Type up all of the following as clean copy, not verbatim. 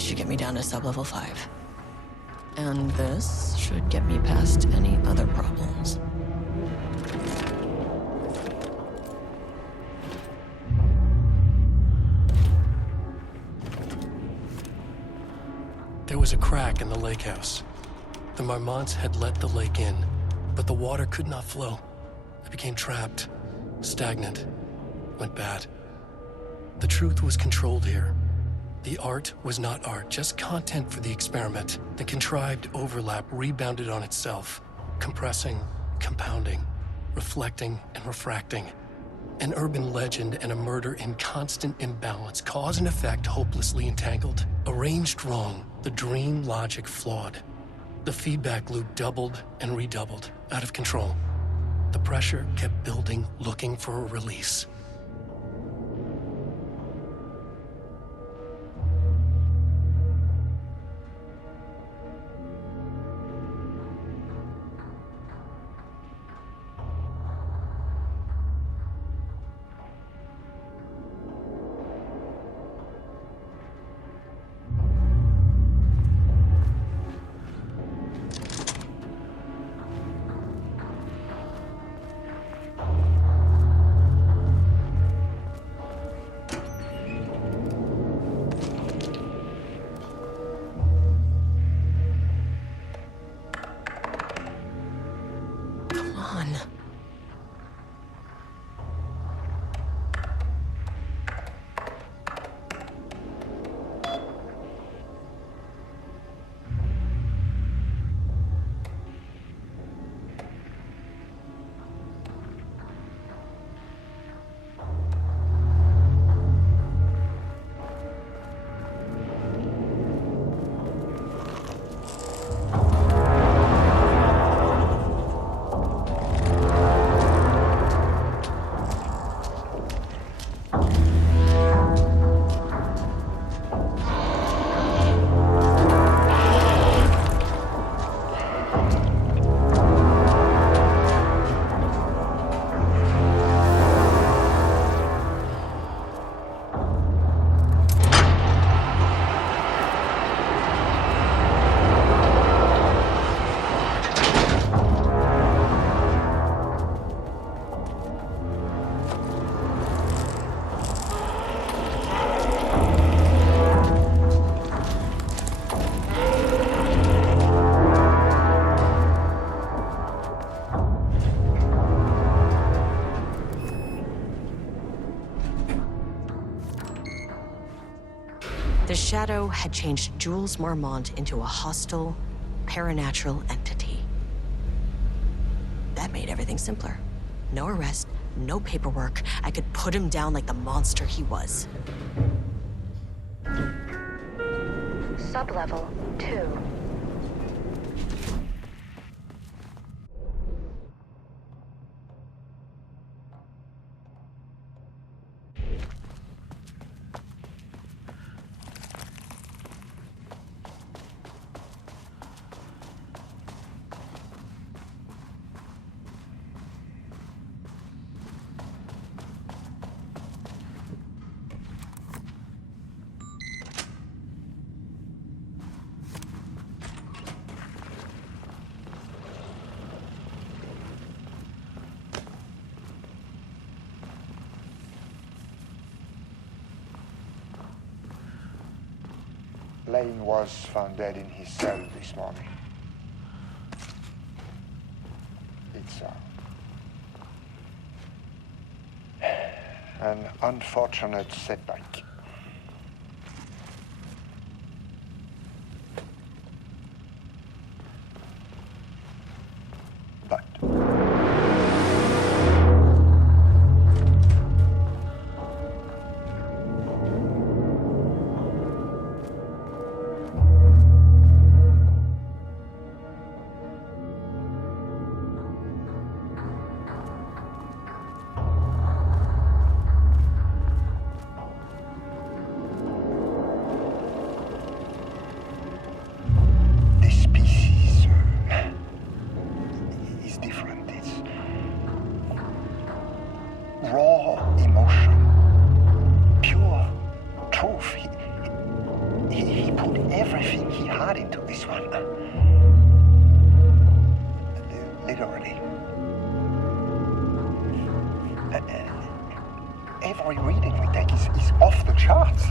This should get me down to sub-level 5. And this should get me past any other problems. There was a crack in the lake house. The Marmonts had let the lake in, but the water could not flow. It became trapped, stagnant, went bad. The truth was controlled here. The art was not art, just content for the experiment. The contrived overlap rebounded on itself, compressing, compounding, reflecting and refracting. An urban legend and a murder in constant imbalance, cause and effect hopelessly entangled. Arranged wrong, the dream logic flawed. The feedback loop doubled and redoubled, out of control. The pressure kept building, looking for a release. The Shadow had changed Jules Marmont into a hostile, paranatural entity. That made everything simpler. No arrest, no paperwork. I could put him down like the monster he was. Sublevel 2. Lane was found dead in his cell this morning. It's an unfortunate setback. But He put everything he had into this one. Literally. Every reading we take is off the charts.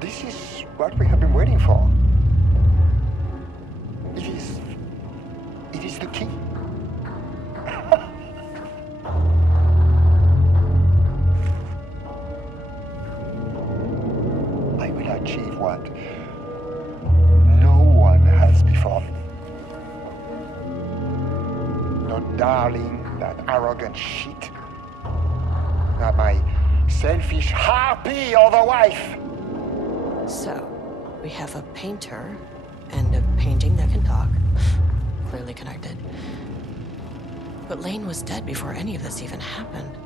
This is what we have been waiting for. It is the key. I will achieve what no one has before me. Not darling, that arrogant shit. Not my selfish harpy or the wife. So, we have a painter and a painting that can talk. Clearly connected. But Lane was dead before any of this even happened.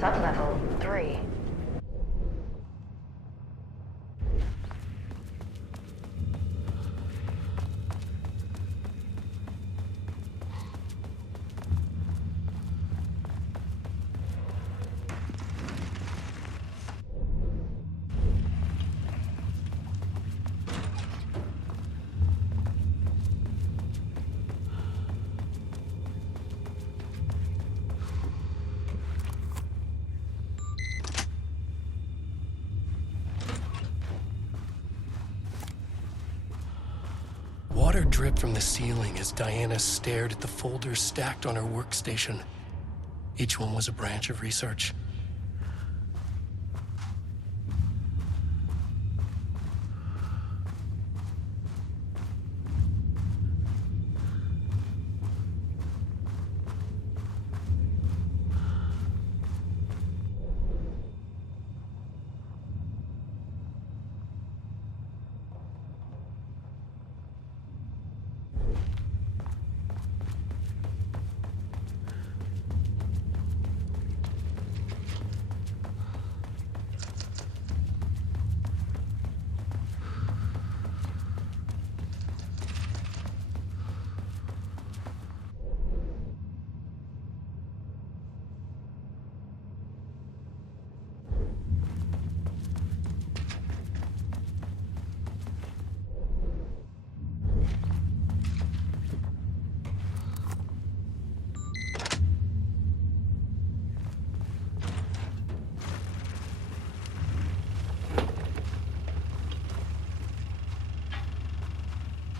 Sublevel 3. Water dripped from the ceiling as Diana stared at the folders stacked on her workstation. Each one was a branch of research.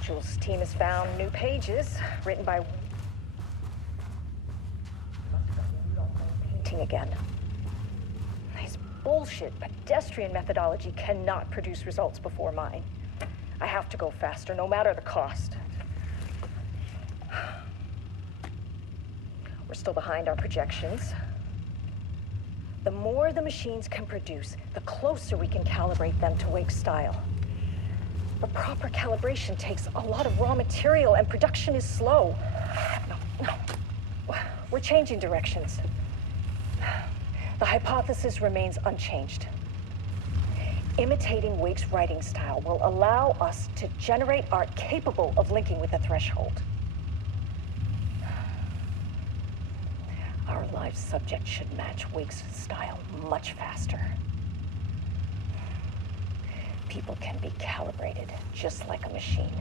Jules' team has found new pages written by painting again. His bullshit pedestrian methodology cannot produce results before mine. I have to go faster, no matter the cost. We're still behind our projections. The more the machines can produce, the closer we can calibrate them to Wake's style. But proper calibration takes a lot of raw material, and production is slow. No. We're changing directions. The hypothesis remains unchanged. Imitating Wake's writing style will allow us to generate art capable of linking with the threshold. Our live subject should match Wake's style much faster. People can be calibrated just like a machine.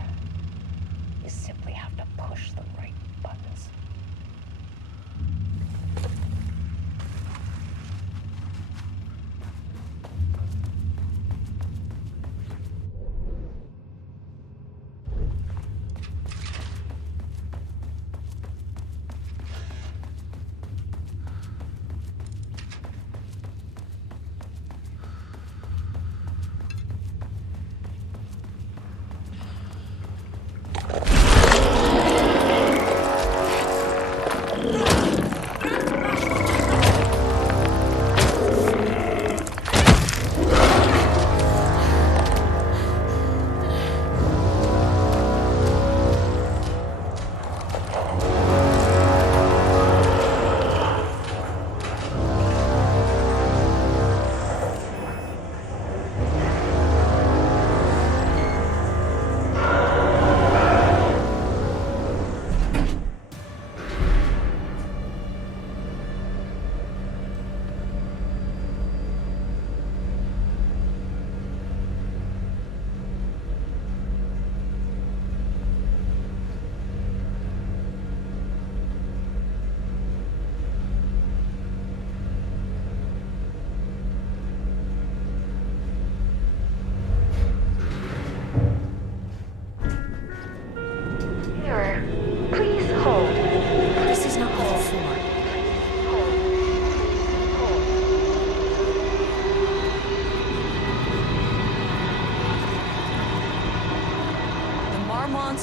You simply have to push the right buttons.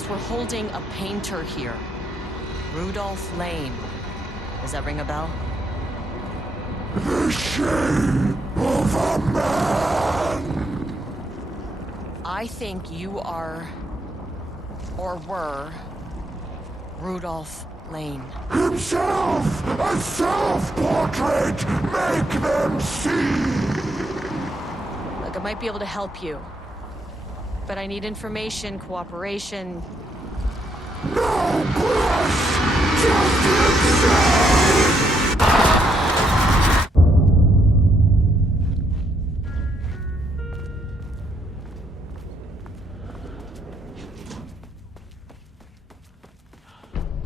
We're holding a painter here. Rudolph Lane. Does that ring a bell? The shape of a man! I think you are, or were, Rudolph Lane. Himself! A self-portrait! Make them see! Look, I might be able to help you. But I need information, cooperation. No push! Just insane!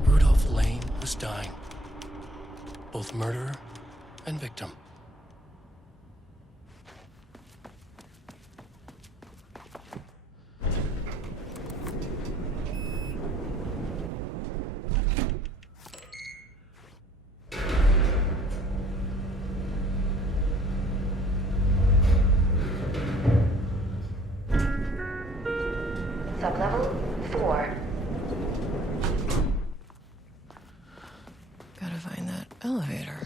Rudolph Lane was dying. Both murderer and victim. Sublevel 4. Gotta find that elevator.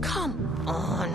Come on.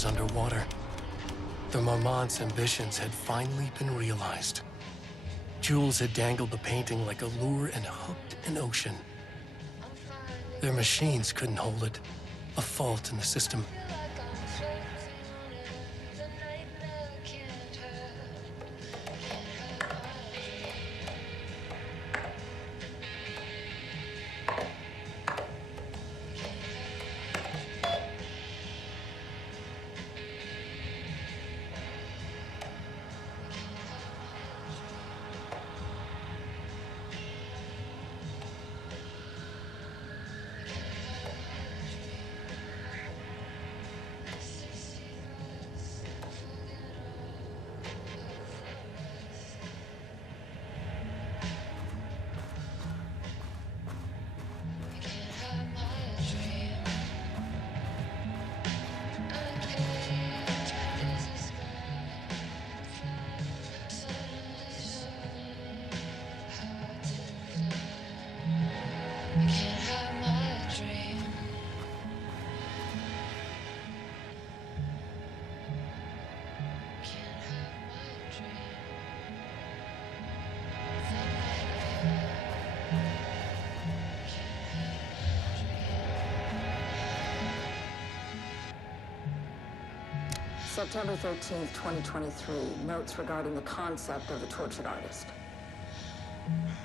was underwater. The Marmont's ambitions had finally been realized. Jules had dangled the painting like a lure and hooked an ocean. Their machines couldn't hold it. A fault in the system. September 13th, 2023, notes regarding the concept of the tortured artist.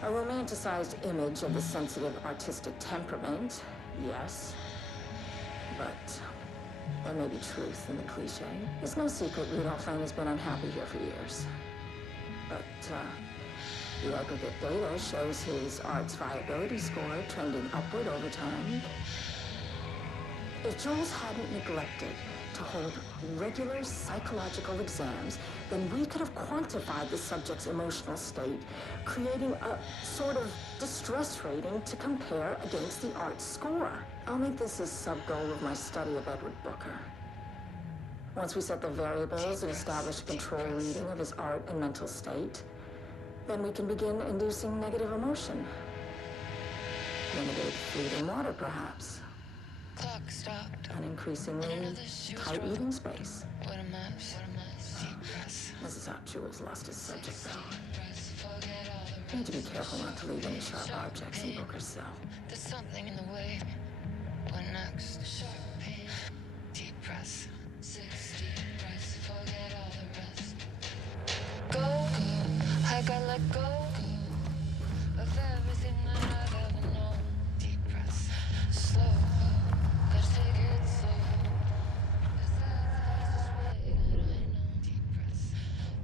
A romanticized image of the sensitive artistic temperament, yes. But there may be truth in the cliche. It's no secret Rudolph Lane has been unhappy here for years. But the aggregate data shows his art's viability score trending upward over time. If Jules hadn't neglected to hold regular psychological exams, then we could have quantified the subject's emotional state, creating a sort of distress rating to compare against the art score. I'll make this a sub-goal of my study of Edward Booker. Once we set the variables and establish a control reading of his art and mental state, then we can begin inducing negative emotion. Limited food and water, perhaps. Clock stopped. An increasingly tight reading space. What a mess. This is how Jules lost his subject, though. You need to be careful not to leave any sharp objects in Booker's cell. There's something in the way. What next? Sharp pain. Deep press. 6 deep breaths. Forget all the rest. Go. I gotta let go of everything that I've ever known. Deep press. Slow. Gotta take it slow. 'Cause that's the fastest way that I know. Deep press.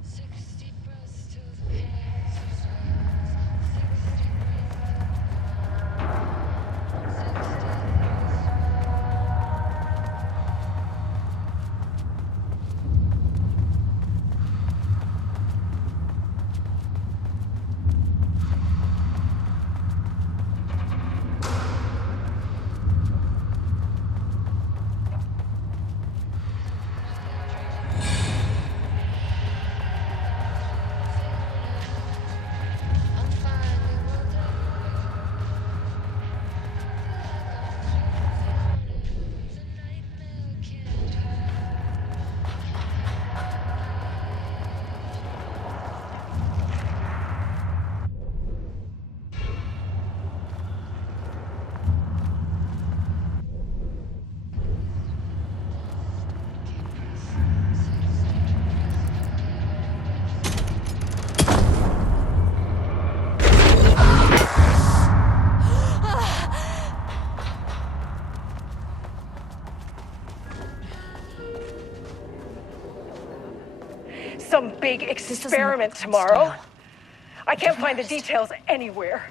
6 deep breaths till the pain subsides. 6 deep breaths. 6 deep breaths. I'm finally well done. The nightmare can't hide. Some big experiment tomorrow. I can't find the details anywhere.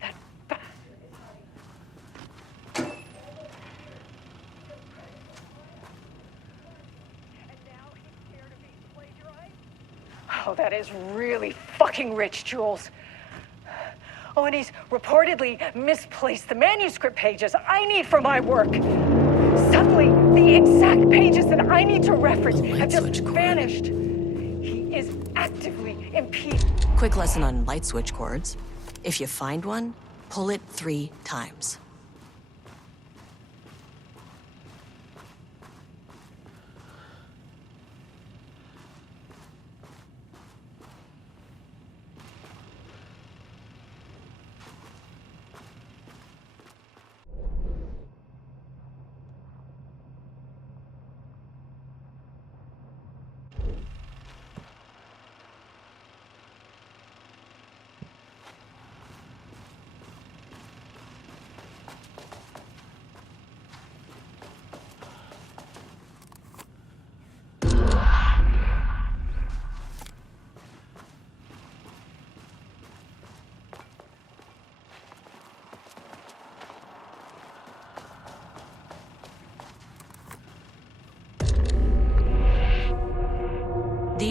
That Oh, that is really fucking rich, Jules. Oh, and he's reportedly misplaced the manuscript pages I need for my work. Suddenly, the exact pages that I need to reference have just vanished. He is actively impeding. Quick lesson on light switch cords. If you find one, pull it 3 times.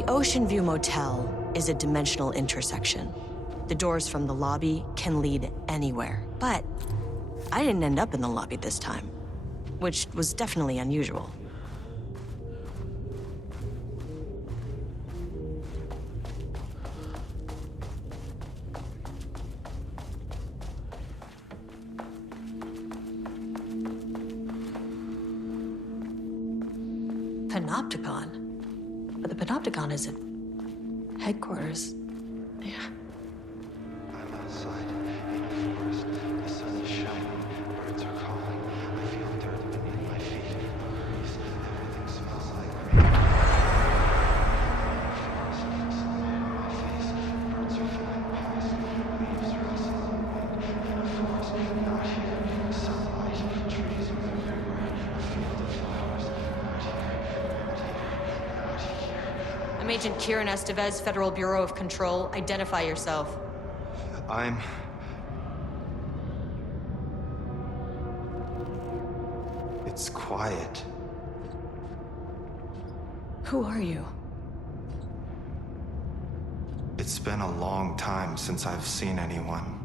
Ocean View Motel is a dimensional intersection. The doors from the lobby can lead anywhere, but I didn't end up in the lobby this time, which was definitely unusual. Panopticon? But the Panopticon is at headquarters. Yeah. I'm outside in a forest. The sun is shining. Birds are calling. I feel dirt beneath my feet. Everything smells like rain. Forest looks my face. Birds are flying past. Leaves rustle in the wind. A forest not here. Sunlight, trees are everywhere. A field of flowers. Not here. Not here. Not here. I'm Agent Kieran Estevez, Federal Bureau of Control. Identify yourself. It's quiet. Who are you? It's been a long time since I've seen anyone.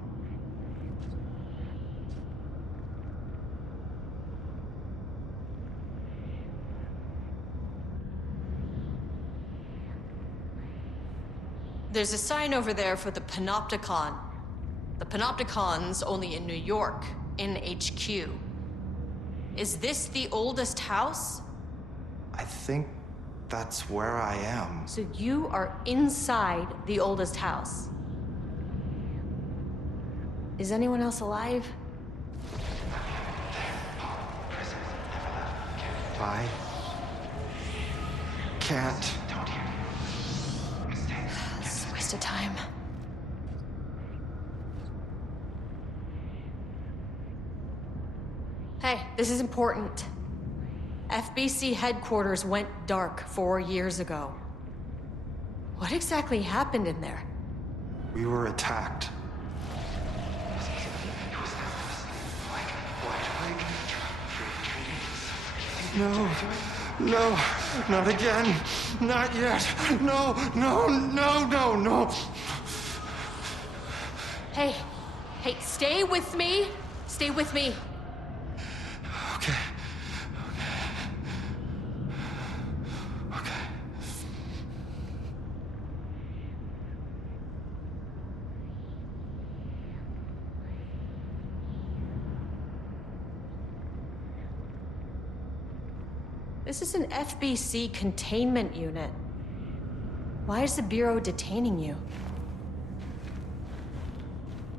There's a sign over there for the Panopticon. The Panopticon's only in New York, in HQ. Is this the oldest house? I think that's where I am. So you are inside the oldest house. Is anyone else alive? I can't. This is a waste of time. Hey, this is important. FBC headquarters went dark 4 years ago. What exactly happened in there? We were attacked. No, no, not again. Not yet. No, no, no, no, no. Hey, stay with me. Stay with me. Okay. Okay. This is an FBC containment unit. Why is the Bureau detaining you?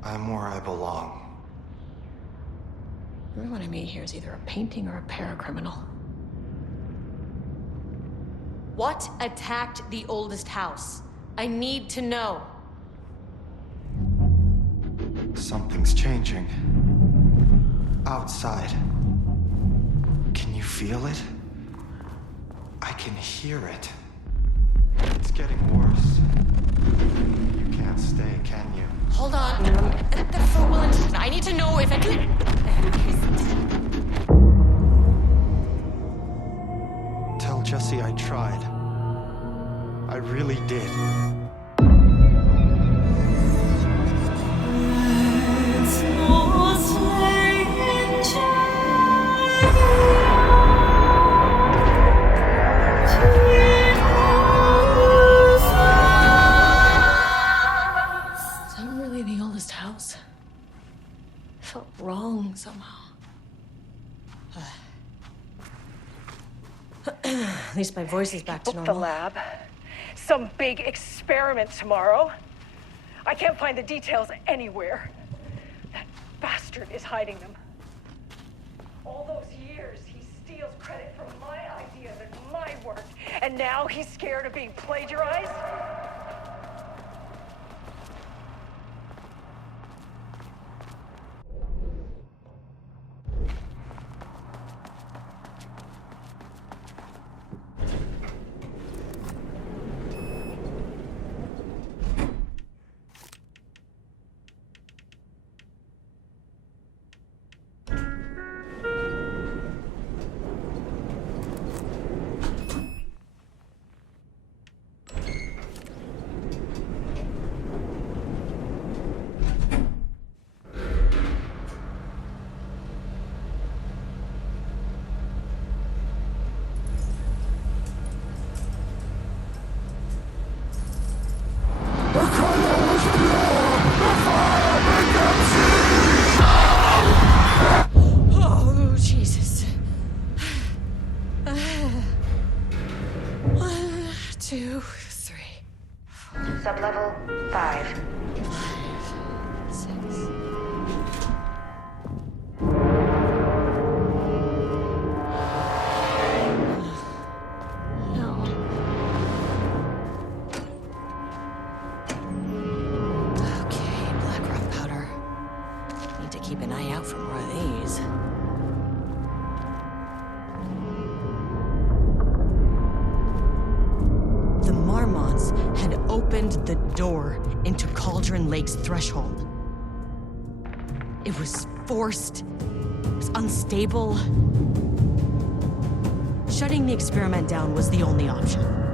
I'm where I belong. Everyone I meet here is either a painting or a paracriminal. What attacked the oldest house? I need to know. Something's changing. Outside. Can you feel it? I can hear it. It's getting worse. You can't stay, can you? Hold on. The phone will interrupt. I need to know if it... Tell Jesse I tried. I really did. Is that really the oldest house? It felt wrong somehow. At least my voice is back to Book normal. the lab. Some big experiment tomorrow. I can't find the details anywhere. That bastard is hiding them. All those years, he steals credit from my ideas and my work, and now he's scared of being plagiarized? to keep an eye out for more of these. The Marmonts had opened the door into Cauldron Lake's threshold. It was forced. It was unstable. Shutting the experiment down was the only option.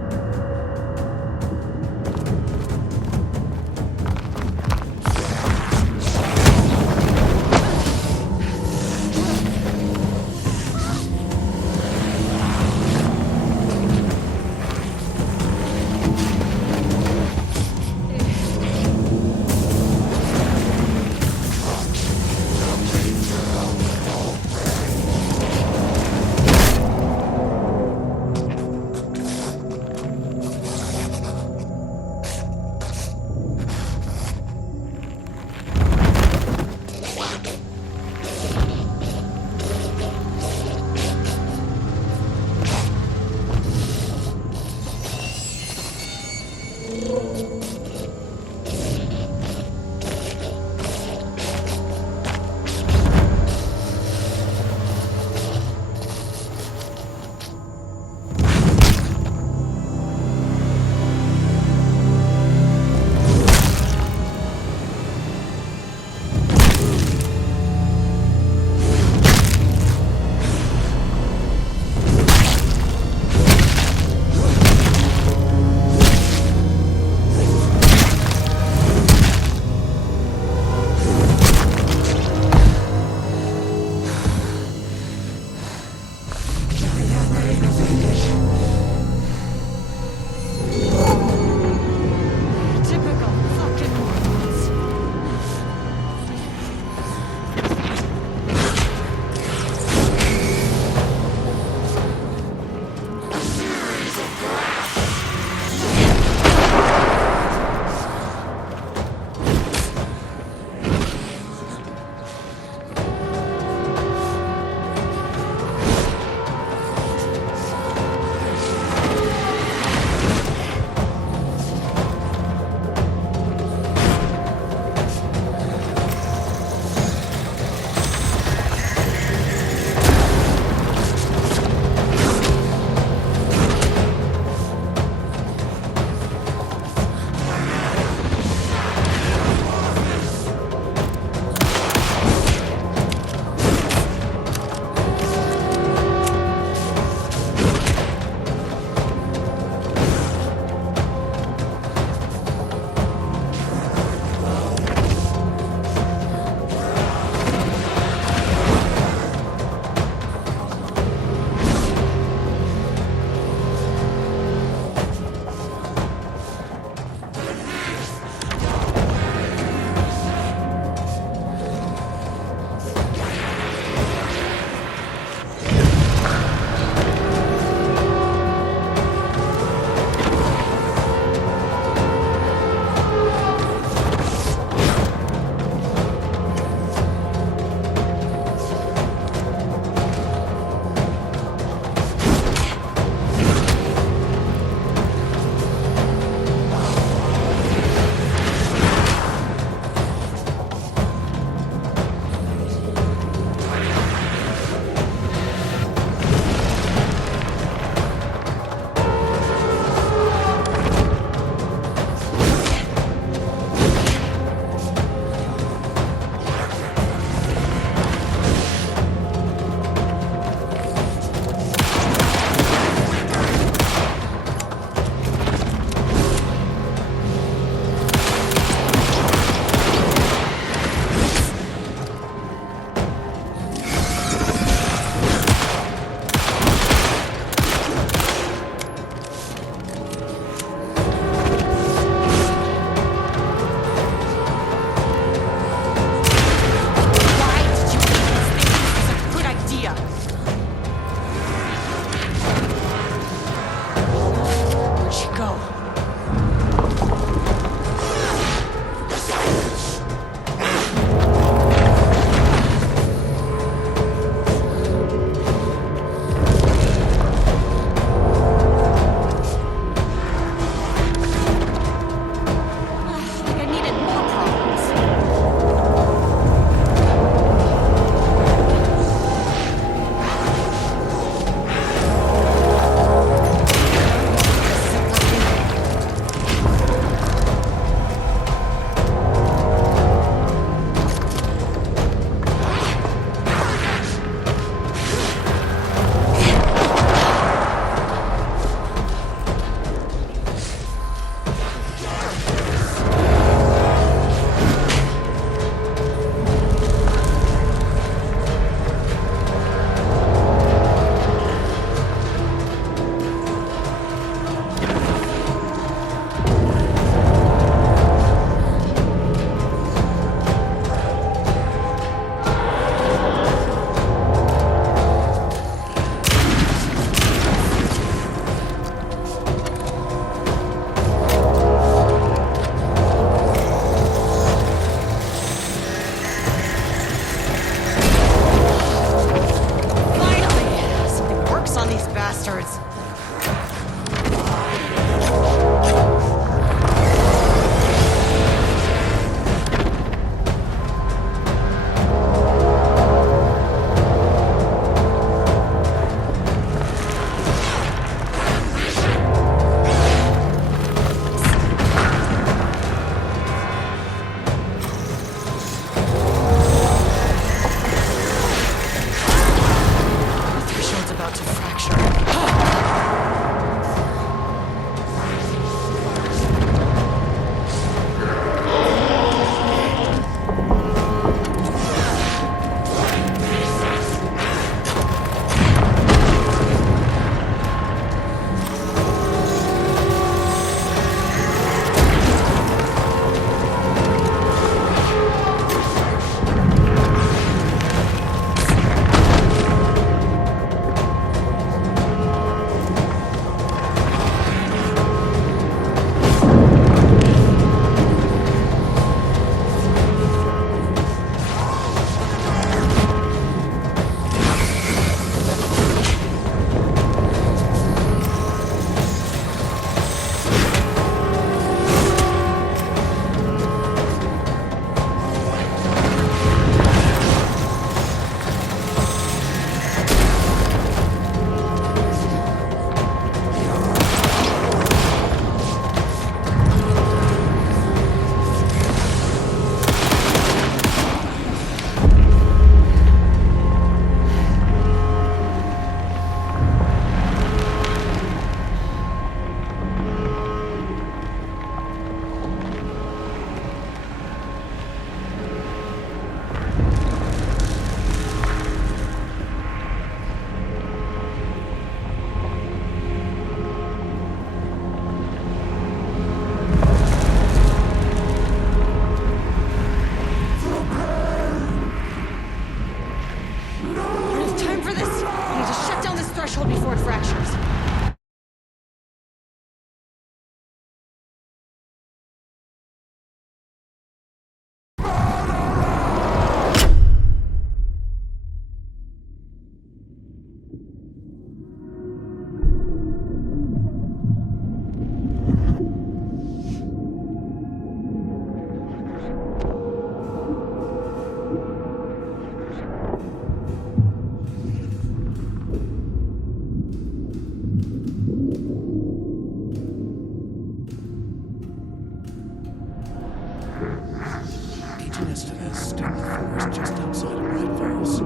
just outside of Bright Falls.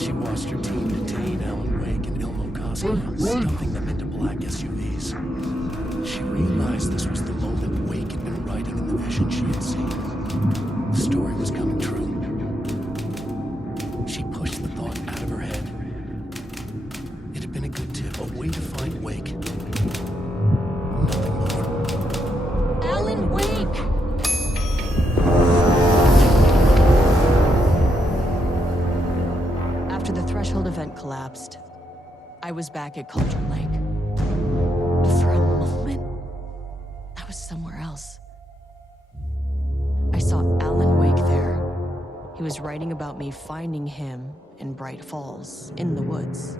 She watched her team detain Alan Wake and Elmo Koski, stuffing them into black SUVs. She realized this was the moment Wake had been writing in the vision she had seen. The story was coming true. She pushed the thought out of her head. It had been a good tip, a way to find Wake. Nothing more. Alan Wake! After the Threshold event collapsed, I was back at Cauldron Lake. But for a moment, I was somewhere else. I saw Alan Wake there. He was writing about me finding him in Bright Falls, in the woods.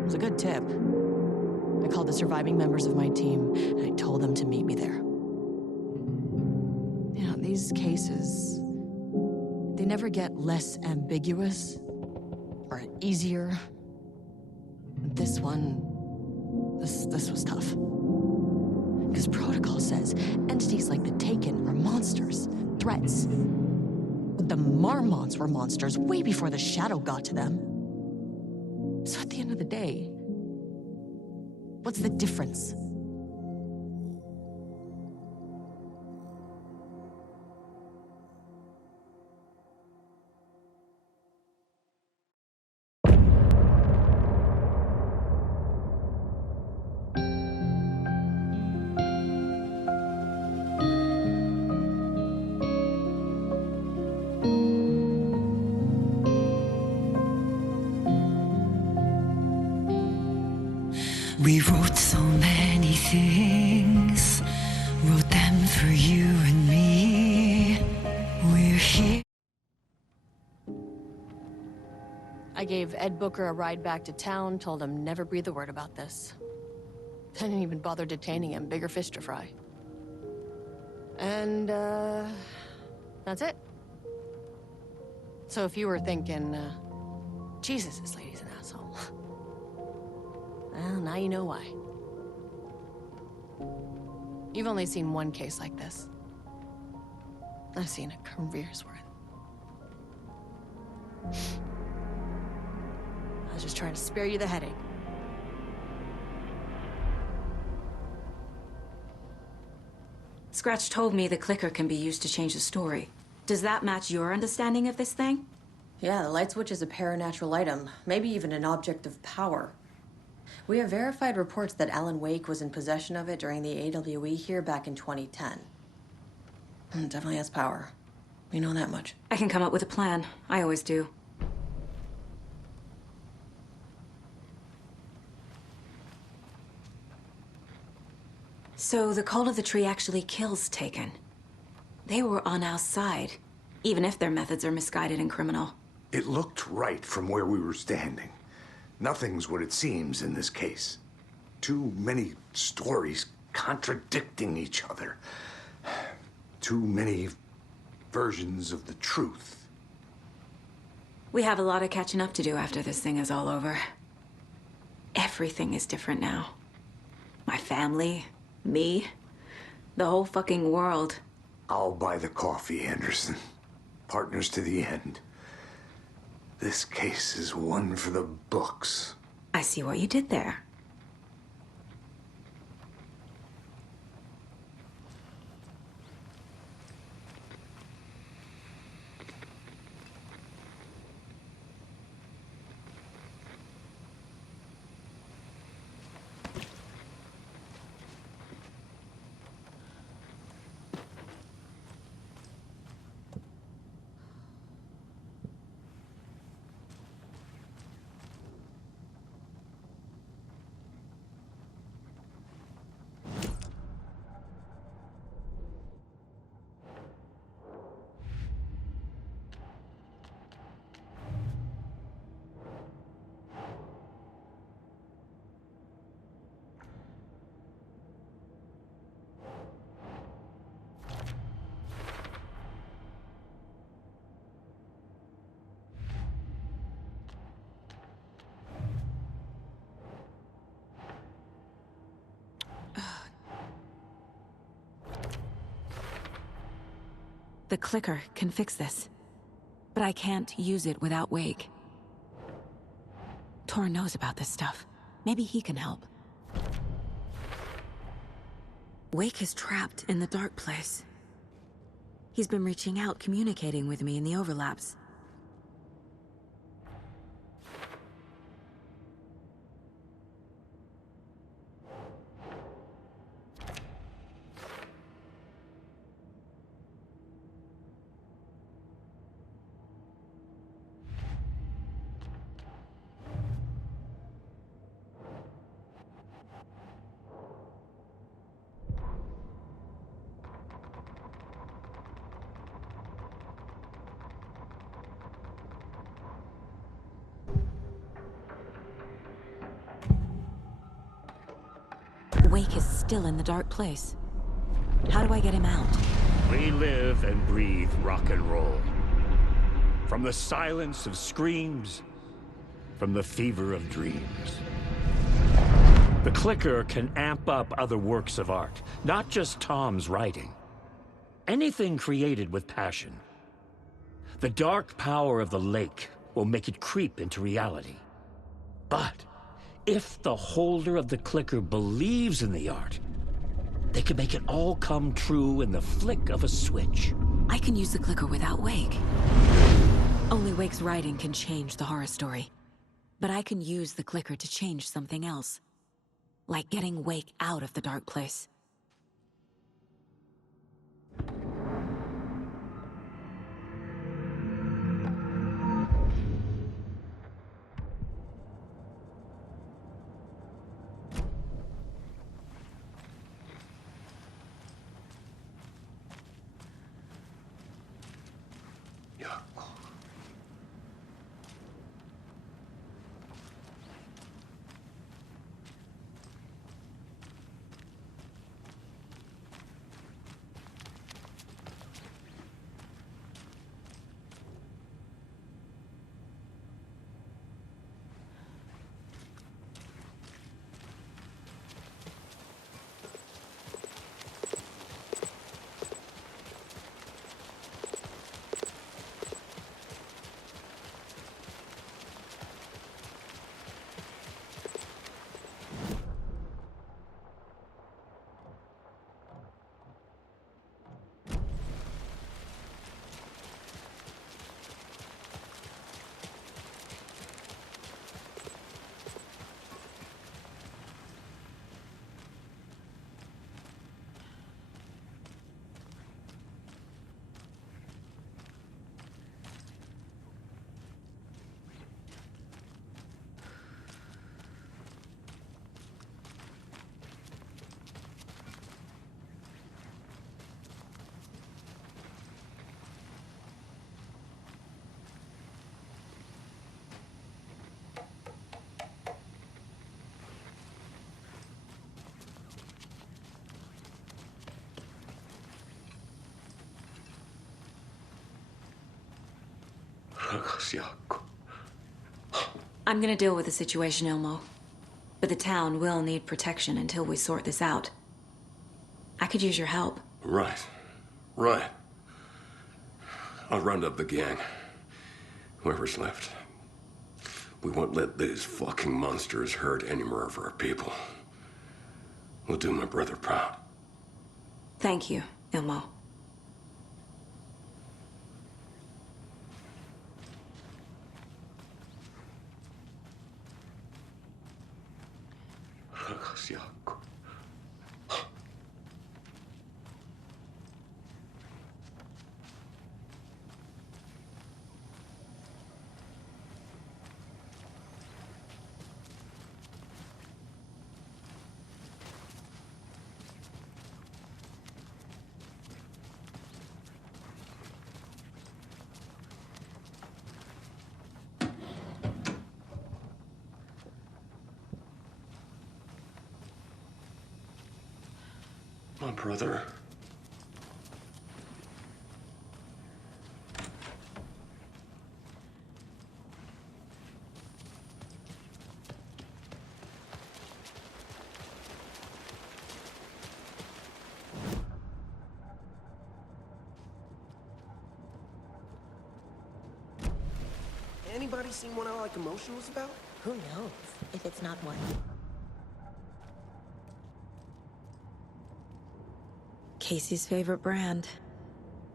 It was a good tip. I called the surviving members of my team, and I told them to meet me there. You know, these cases, they never get less ambiguous or easier. This one, this was tough. Because protocol says entities like the Taken are monsters, threats. But the Marmots were monsters way before the Shadow got to them. So at the end of the day, what's the difference? We wrote so many things, wrote them for you and me. We're here. I gave Ed Booker a ride back to town, told him never breathe a word about this. I didn't even bother detaining him, bigger fish to fry. And, that's it. So if you were thinking, Jesus, this lady's an asshole. Well, now you know why. You've only seen one case like this. I've seen a career's worth. I was just trying to spare you the headache. Scratch told me the clicker can be used to change the story. Does that match your understanding of this thing? Yeah, the light switch is a paranatural item, maybe even an object of power. We have verified reports that Alan Wake was in possession of it during the AWE here back in 2010. It definitely has power. We know that much. I can come up with a plan. I always do. So the Call of the Tree actually kills Taken. They were on our side, even if their methods are misguided and criminal. It looked right from where we were standing. Nothing's what it seems in this case. Too many stories contradicting each other. Too many versions of the truth. We have a lot of catching up to do after this thing is all over. Everything is different now. My family, me, the whole fucking world. I'll buy the coffee, Anderson. Partners to the end. This case is one for the books. I see what you did there. The clicker can fix this. But I can't use it without Wake. Tor knows about this stuff. Maybe he can help. Wake is trapped in the dark place. He's been reaching out, communicating with me in the overlaps. Wake is still in the dark place. How do I get him out? We live and breathe rock and roll. From the silence of screams, from the fever of dreams. The clicker can amp up other works of art, not just Tom's writing. Anything created with passion. The dark power of the lake will make it creep into reality. But if the holder of the clicker believes in the art, they can make it all come true in the flick of a switch. I can use the clicker without Wake. Only Wake's writing can change the horror story. But I can use the clicker to change something else. Like getting Wake out of the dark place. I'm gonna deal with the situation, Ilmo. But the town will need protection until we sort this out. I could use your help. Right. I'll round up the gang. Whoever's left. We won't let these fucking monsters hurt any more of our people. We'll do my brother proud. Thank you, Ilmo. My brother. Anybody seen one I like emotion was about? Who knows if it's not one? Casey's favorite brand.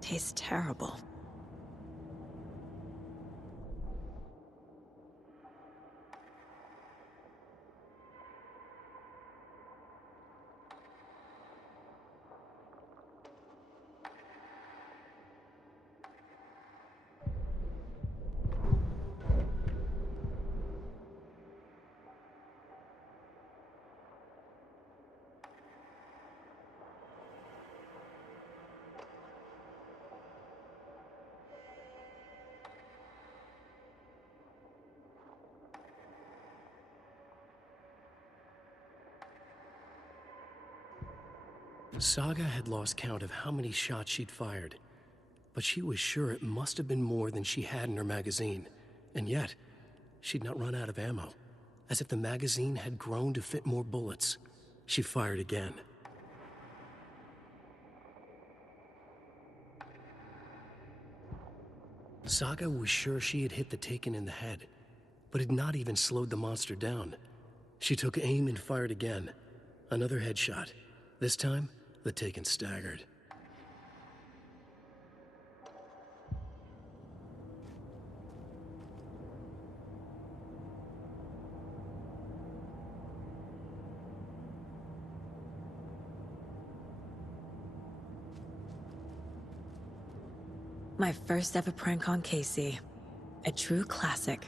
Tastes terrible. Saga had lost count of how many shots she'd fired, but she was sure it must have been more than she had in her magazine. And yet, she'd not run out of ammo. As if the magazine had grown to fit more bullets. She fired again. Saga was sure she had hit the Taken in the head, but had not even slowed the monster down. She took aim and fired again. Another headshot. This time, the Taken staggered. My first ever prank on Casey. A true classic.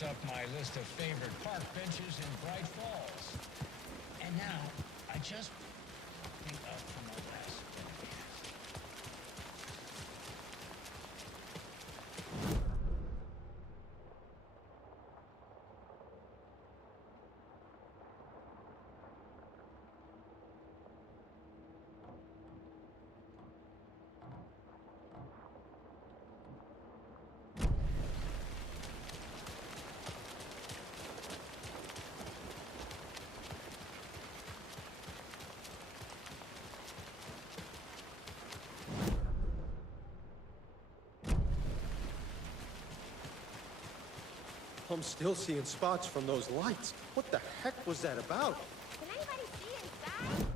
Up my list of favorite park benches in Bright Falls. And now, I just think up from my last I'm still seeing spots from those lights. What the heck was that about? Can anybody see inside?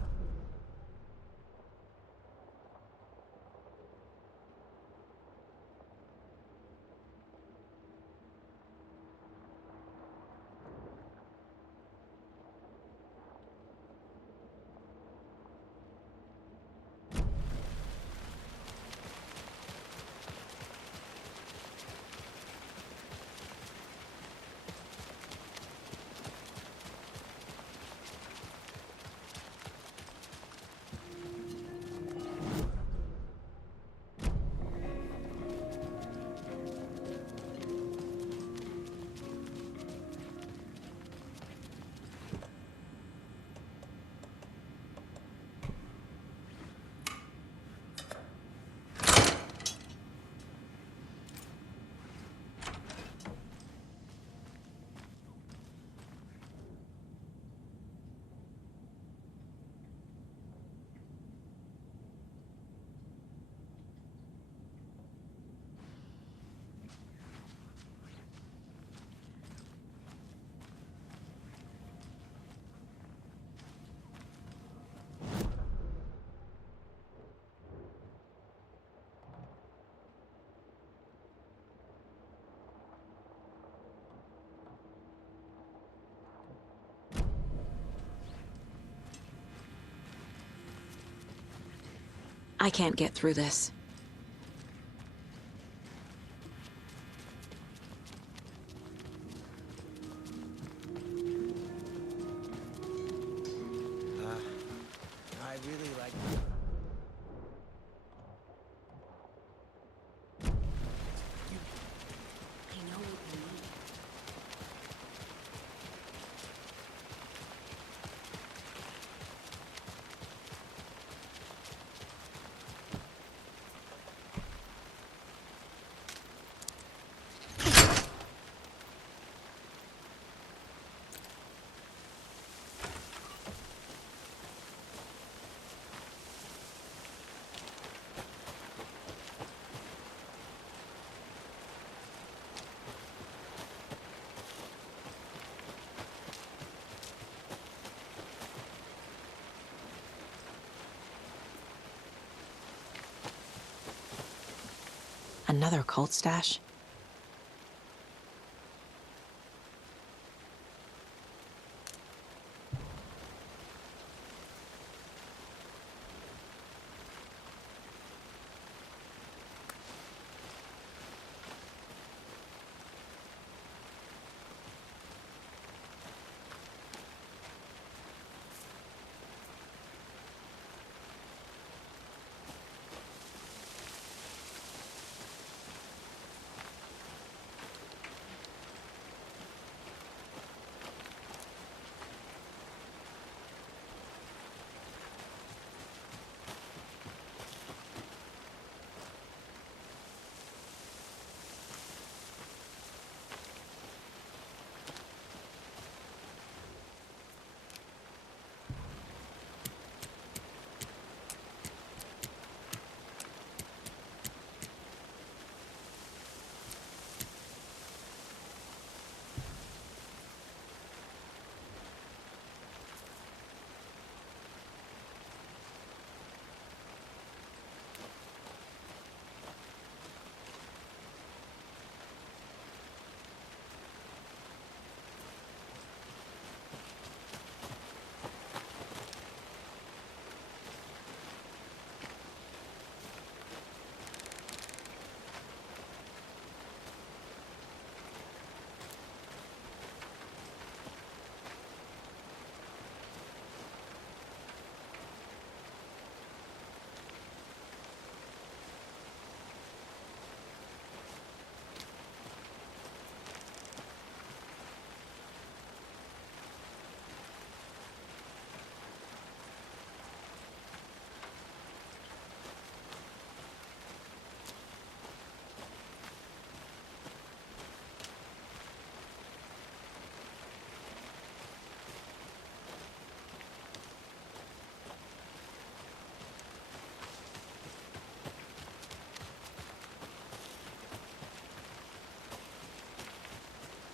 I can't get through this. I really like... Another cult stash?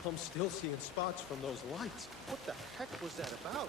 I'm still seeing spots from those lights. What the heck was that about?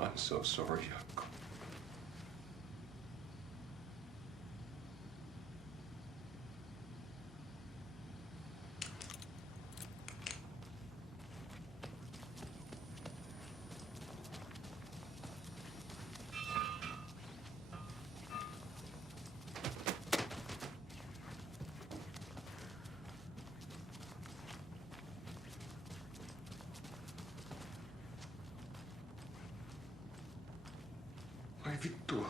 I'm so sorry, Jakob. Ai vittu.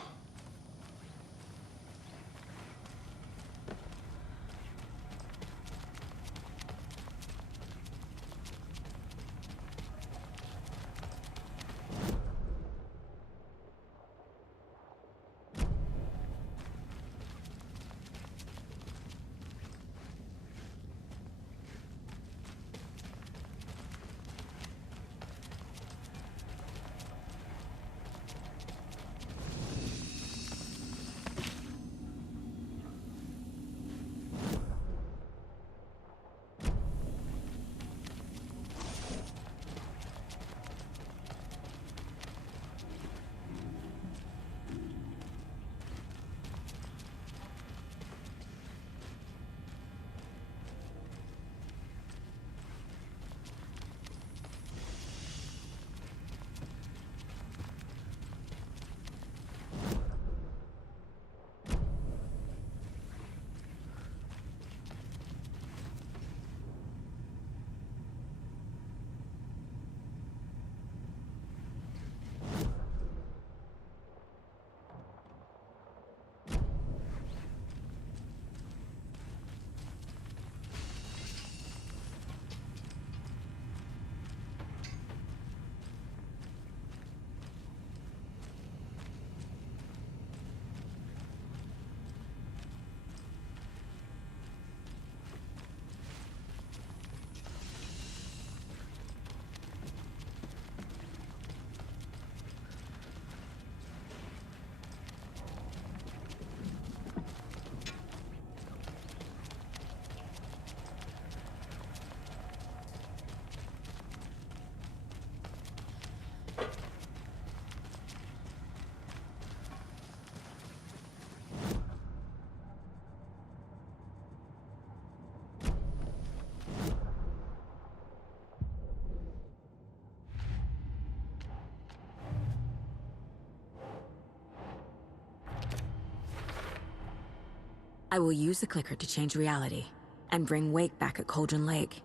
I will use the clicker to change reality and bring Wake back at Cauldron Lake.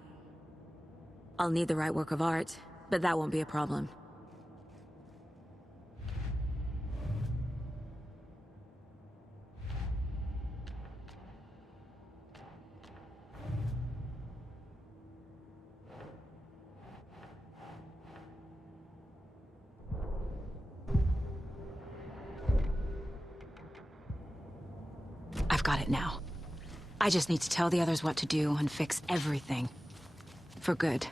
I'll need the right work of art, but that won't be a problem. I've got it now. I just need to tell the others what to do and fix everything. For good.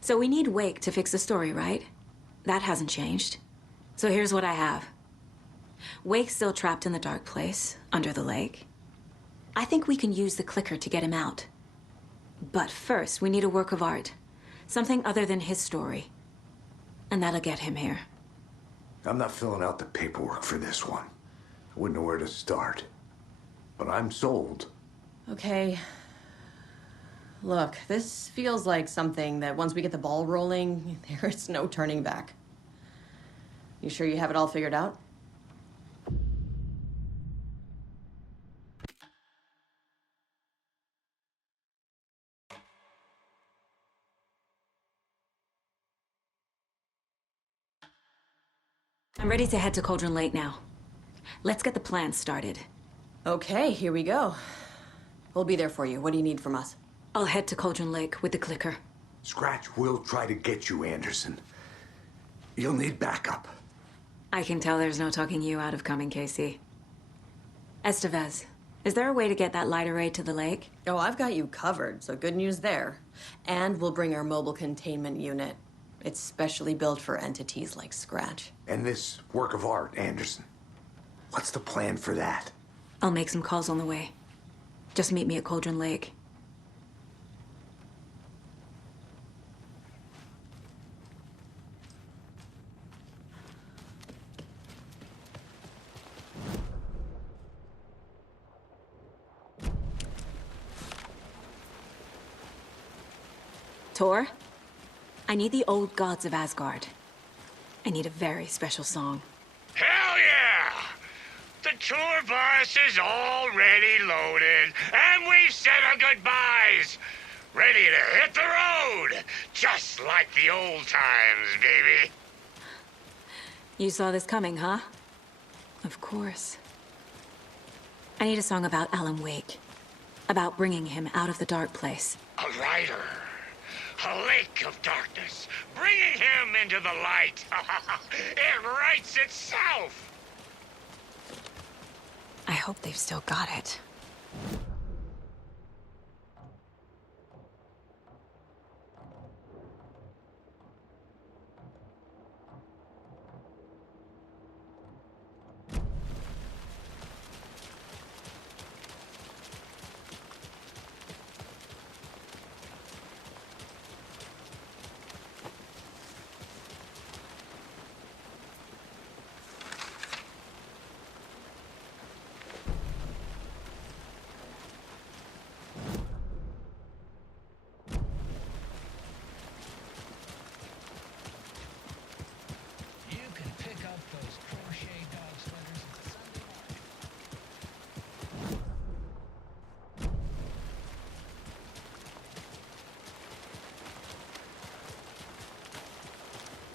So we need Wake to fix the story, right? That hasn't changed. So here's what I have. Wake's still trapped in the dark place, under the lake. I think we can use the clicker to get him out. But first, we need a work of art. Something other than his story. And that'll get him here. I'm not filling out the paperwork for this one. I wouldn't know where to start. But I'm sold. Okay. Look, this feels like something that once we get the ball rolling, there is no turning back. You sure you have it all figured out? I'm ready to head to Cauldron Lake now. Let's get the plan started. Okay, here we go. We'll be there for you. What do you need from us? I'll head to Cauldron Lake with the clicker. Scratch will try to get you, Anderson. You'll need backup. I can tell there's no talking you out of coming, Casey. Estevez, is there a way to get that light array to the lake? Oh, I've got you covered, so good news there. And we'll bring our mobile containment unit. It's specially built for entities like Scratch. And this work of art, Anderson. What's the plan for that? I'll make some calls on the way. Just meet me at Cauldron Lake. Tor, I need the old gods of Asgard. I need a very special song. Hell yeah! The tour bus is already loaded, and we've said our goodbyes. Ready to hit the road, just like the old times, baby. You saw this coming, huh? Of course. I need a song about Alan Wake. About bringing him out of the dark place. A rider. A lake of darkness, bringing him into the light. It writes itself. I hope they've still got it.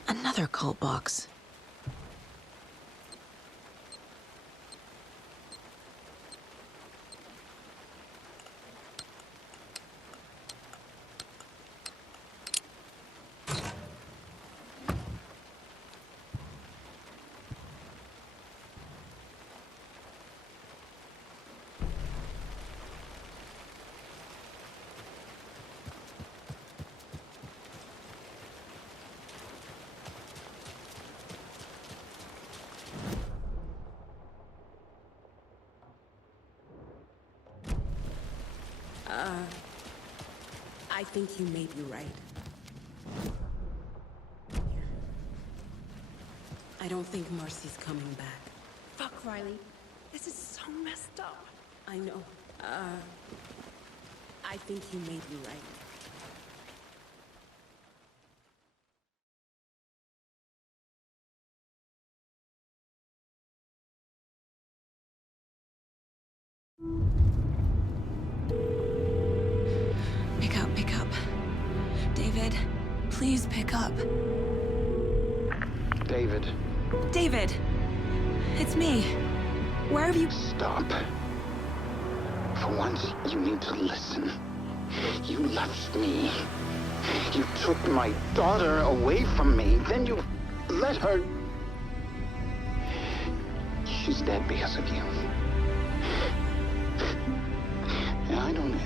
Another cult box. I think you may be right. I don't think Marcy's coming back. Fuck, Riley. This is so messed up. I know. I think you may be right. David, please pick up. David. David! It's me. Where have you... Stop. For once, you need to listen. You left me. You took my daughter away from me. Then you let her... She's dead because of you. And I don't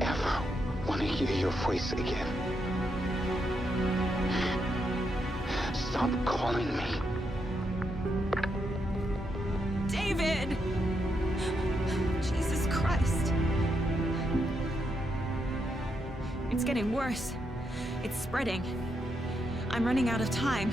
ever want to hear your voice again. Stop calling me. David! Jesus Christ. It's getting worse. It's spreading. I'm running out of time.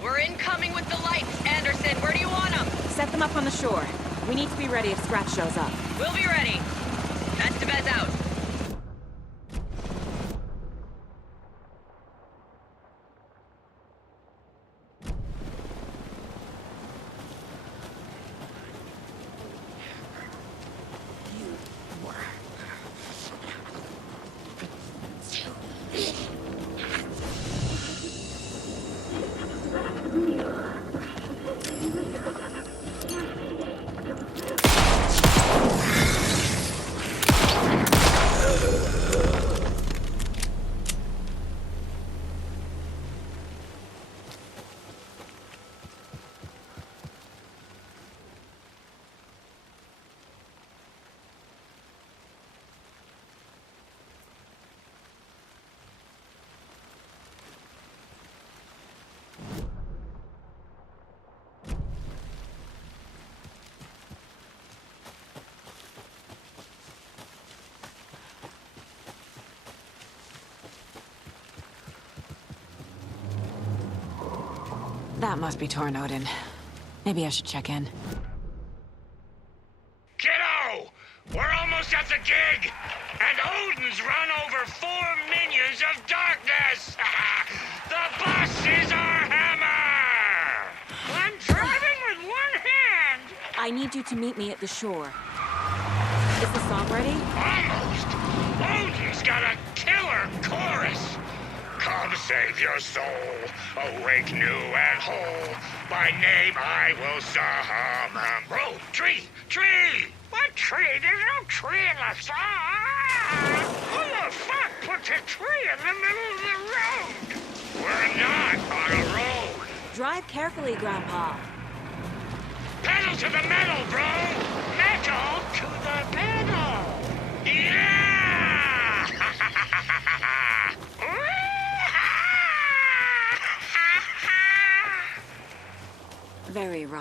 We're incoming with the lights, Anderson. Where do you want them? Set them up on the shore. We need to be ready if Scratch shows up. We'll be ready. Estevez out. That must be Tornodin. Maybe I should check in. Kiddo! We're almost at the gig! And Odin's run over 4 minions of darkness! The bus is our hammer! I'm driving with one hand! I need you to meet me at the shore. Is the song ready? Almost! Odin's got a killer chorus! Come save your soul, awake new and whole. By name I will summon. Bro, tree! What tree? There's no tree in the song! Who the fuck puts a tree in the middle of the road? We're not on a road. Drive carefully, Grandpa. Pedal to the metal, bro! Metal to the pedal! Yeah!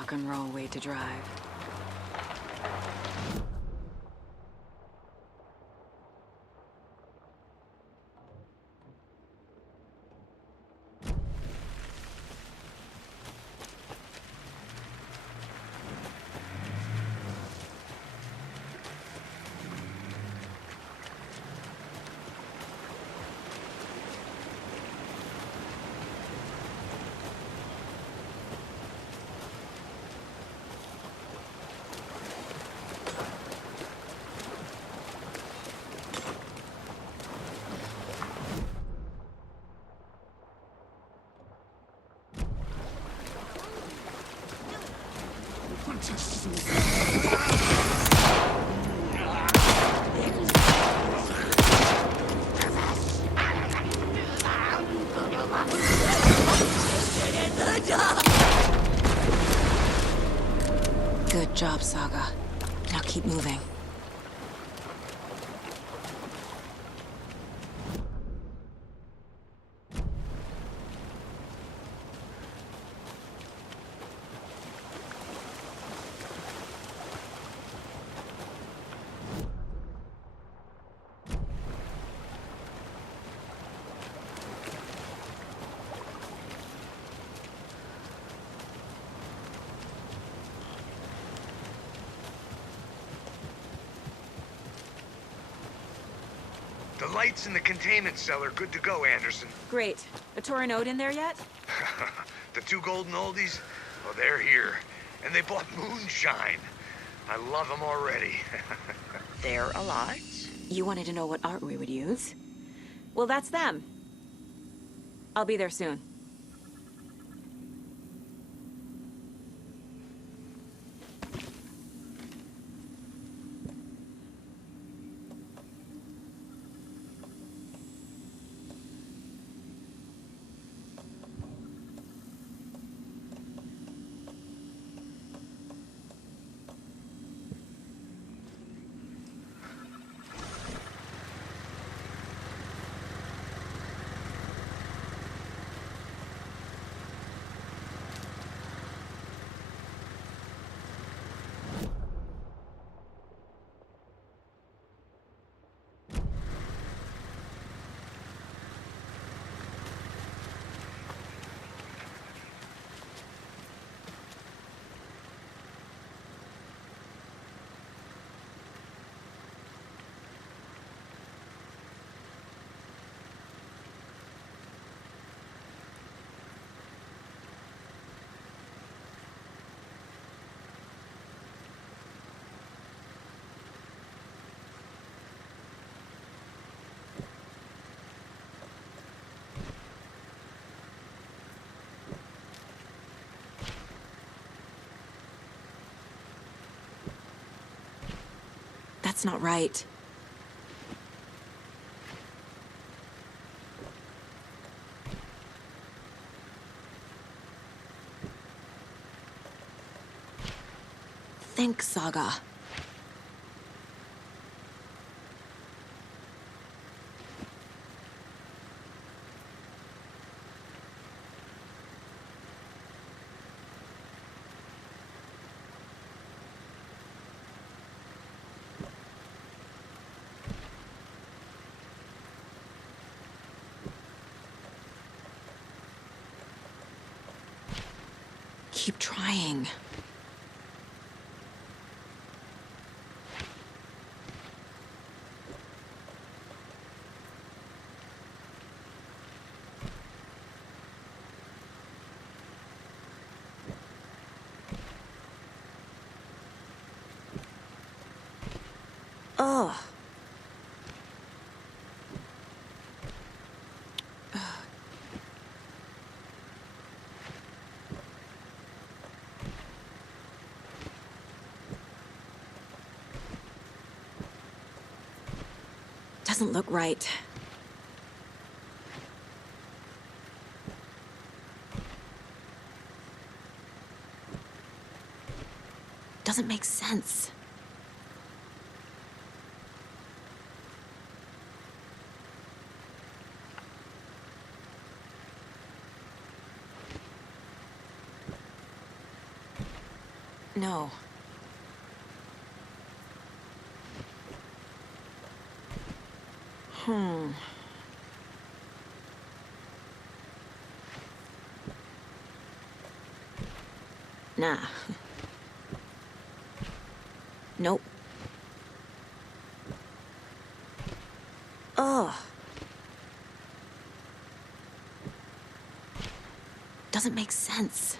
rock and roll way to drive. Good job, Saga. Now keep moving. The lights in the containment cell are good to go, Anderson. Great. A Tauren Ode in there yet? The two golden oldies? Oh, they're here. And they bought moonshine. I love them already. They're a lot. You wanted to know what art we would use? Well, that's them. I'll be there soon. That's not right. Think, Saga. Keep trying. Ugh. Doesn't look right. Doesn't make sense. No. Nah. Nope. Ugh. Doesn't make sense.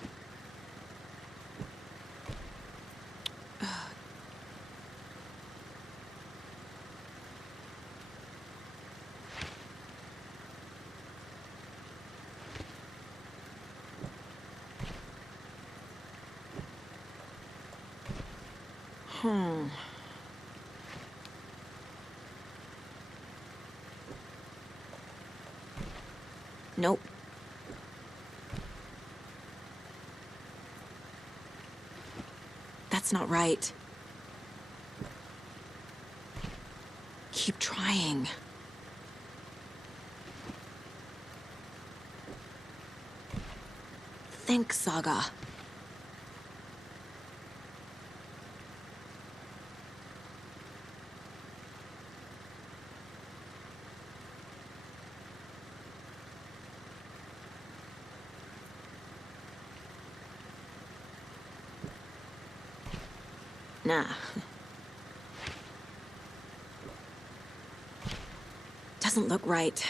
Nope. That's not right. Keep trying. Think, Saga. Nah. Doesn't look right.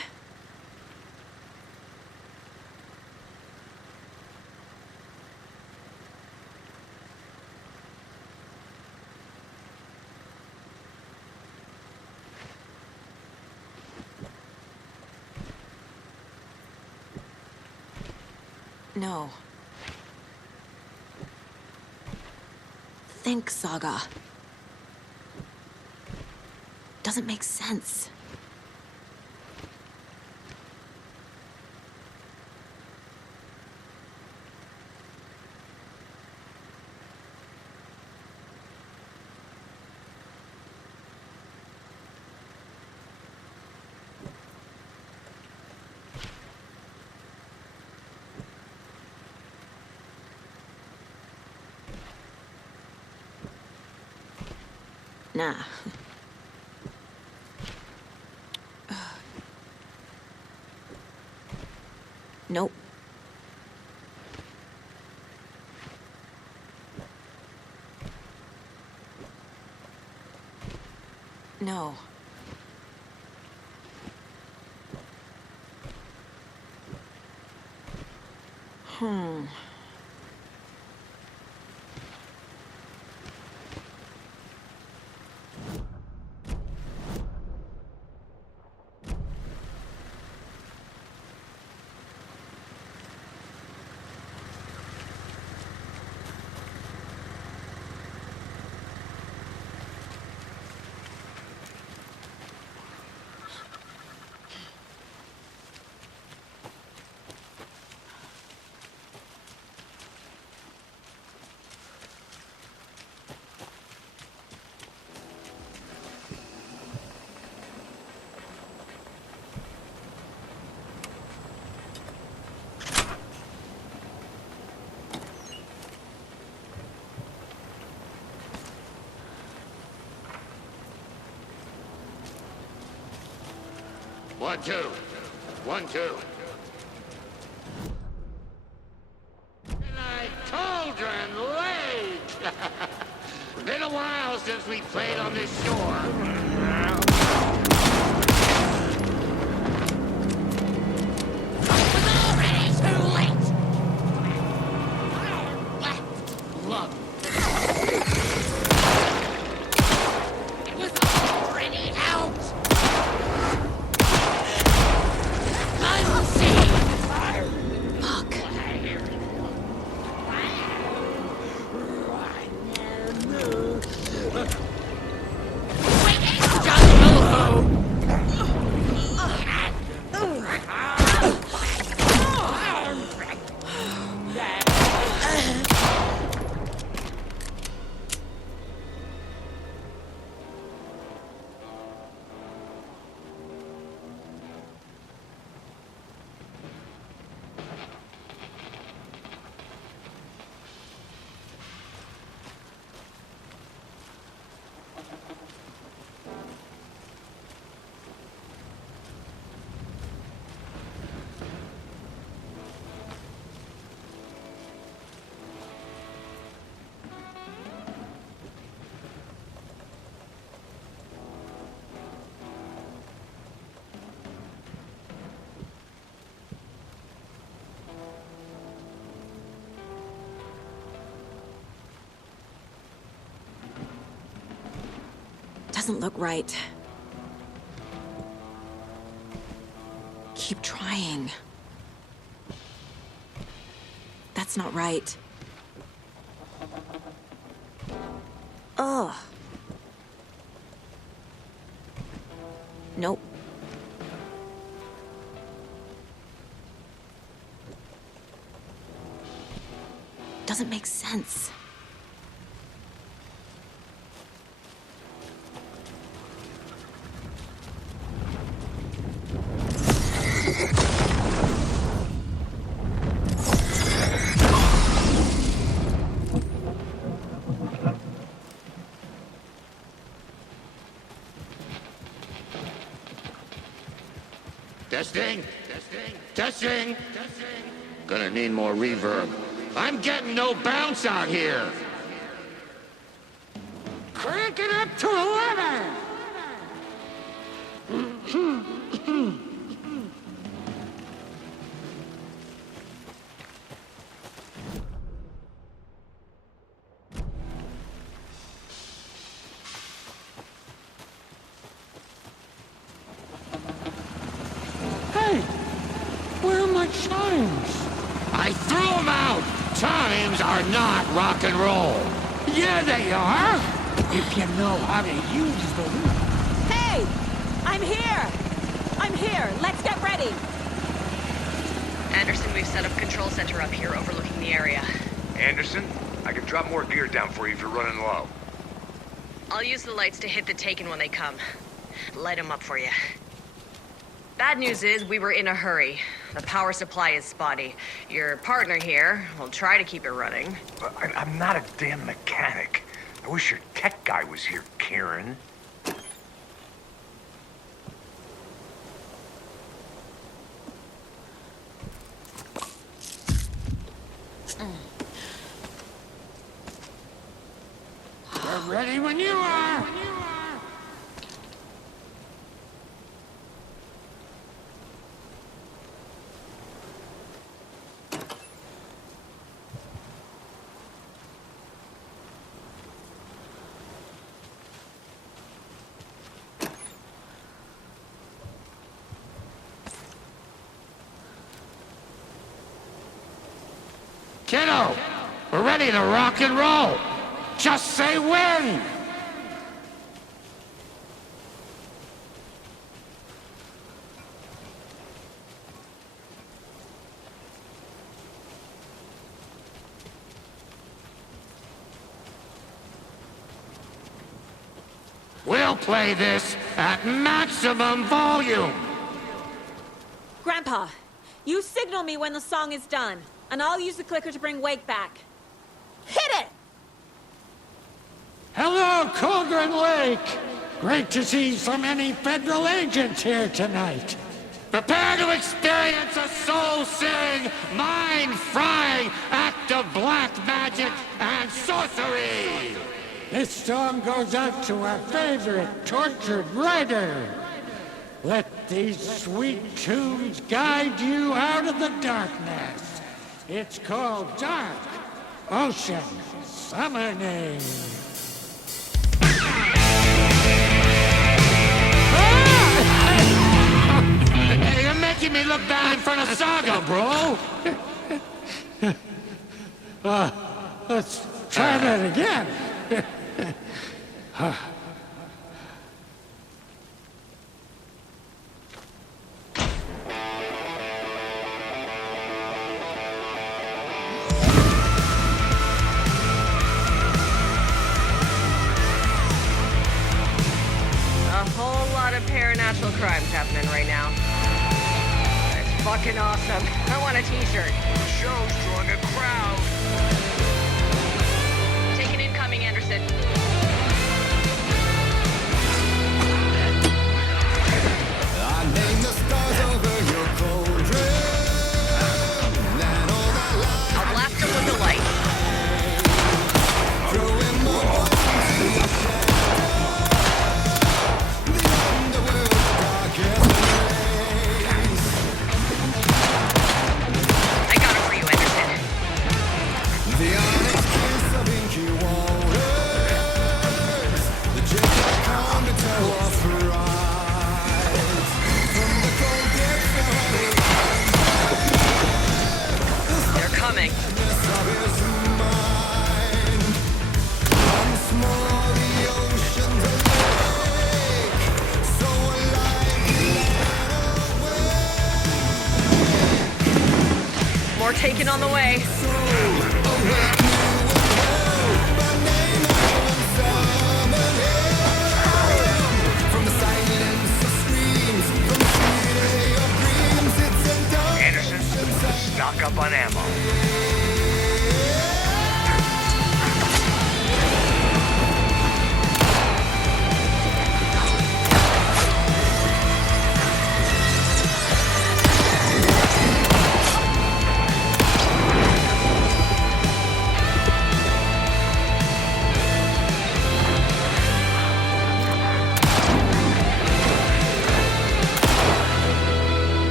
No. Think, Saga. Doesn't make sense. Nah. Nope. No. One, two. 1, 2. Cauldron Lake! Been a while since we played on this shore. Wake doesn't look right. Keep trying. That's not right. Ugh. Nope. Doesn't make sense. Testing. Testing. Gonna need more reverb. I'm getting no bounce out here. Crank it up to 11. Hey, where are my chimes? I threw them out. Chimes are not rock and roll. Yeah, they are. If you know how to use them. Hey! I'm here! I'm here! Let's get ready! Anderson, we've set up control center up here overlooking the area. Anderson, I can drop more gear down for you if you're running low. I'll use the lights to hit the Taken when they come. Light them up for you. Bad news is, we were in a hurry. The power supply is spotty. Your partner here will try to keep it running. I'm not a damn mechanic. I wish your tech guy was here, Karen. We're ready when you are. Kiddo, we're ready to rock and roll. Just say when. We'll play this at maximum volume. Grandpa, you signal me when the song is done, and I'll use the clicker to bring Wake back. Hit it! Hello, Cauldron Lake. Great to see so many federal agents here tonight. Prepare to experience a soul-searing, mind-frying act of black magic and sorcery. This song goes out to our favorite tortured writer. Let these sweet tunes guide you out of the darkness. It's called Dark Ocean Summoning. Hey, you're making me look bad in front of Saga, bro. Let's try that again. A whole lot of paranatural crimes happening right now. It's fucking awesome. I want a t-shirt. The show's drawing a crowd. Taking incoming, Anderson. I name the stars over your cauldron. I'll blast him with the light. Throwing my voice into the shadow. The underworld's darkest place. I got it for you, Anderson. More taken on the way. Anderson, stock up on ammo.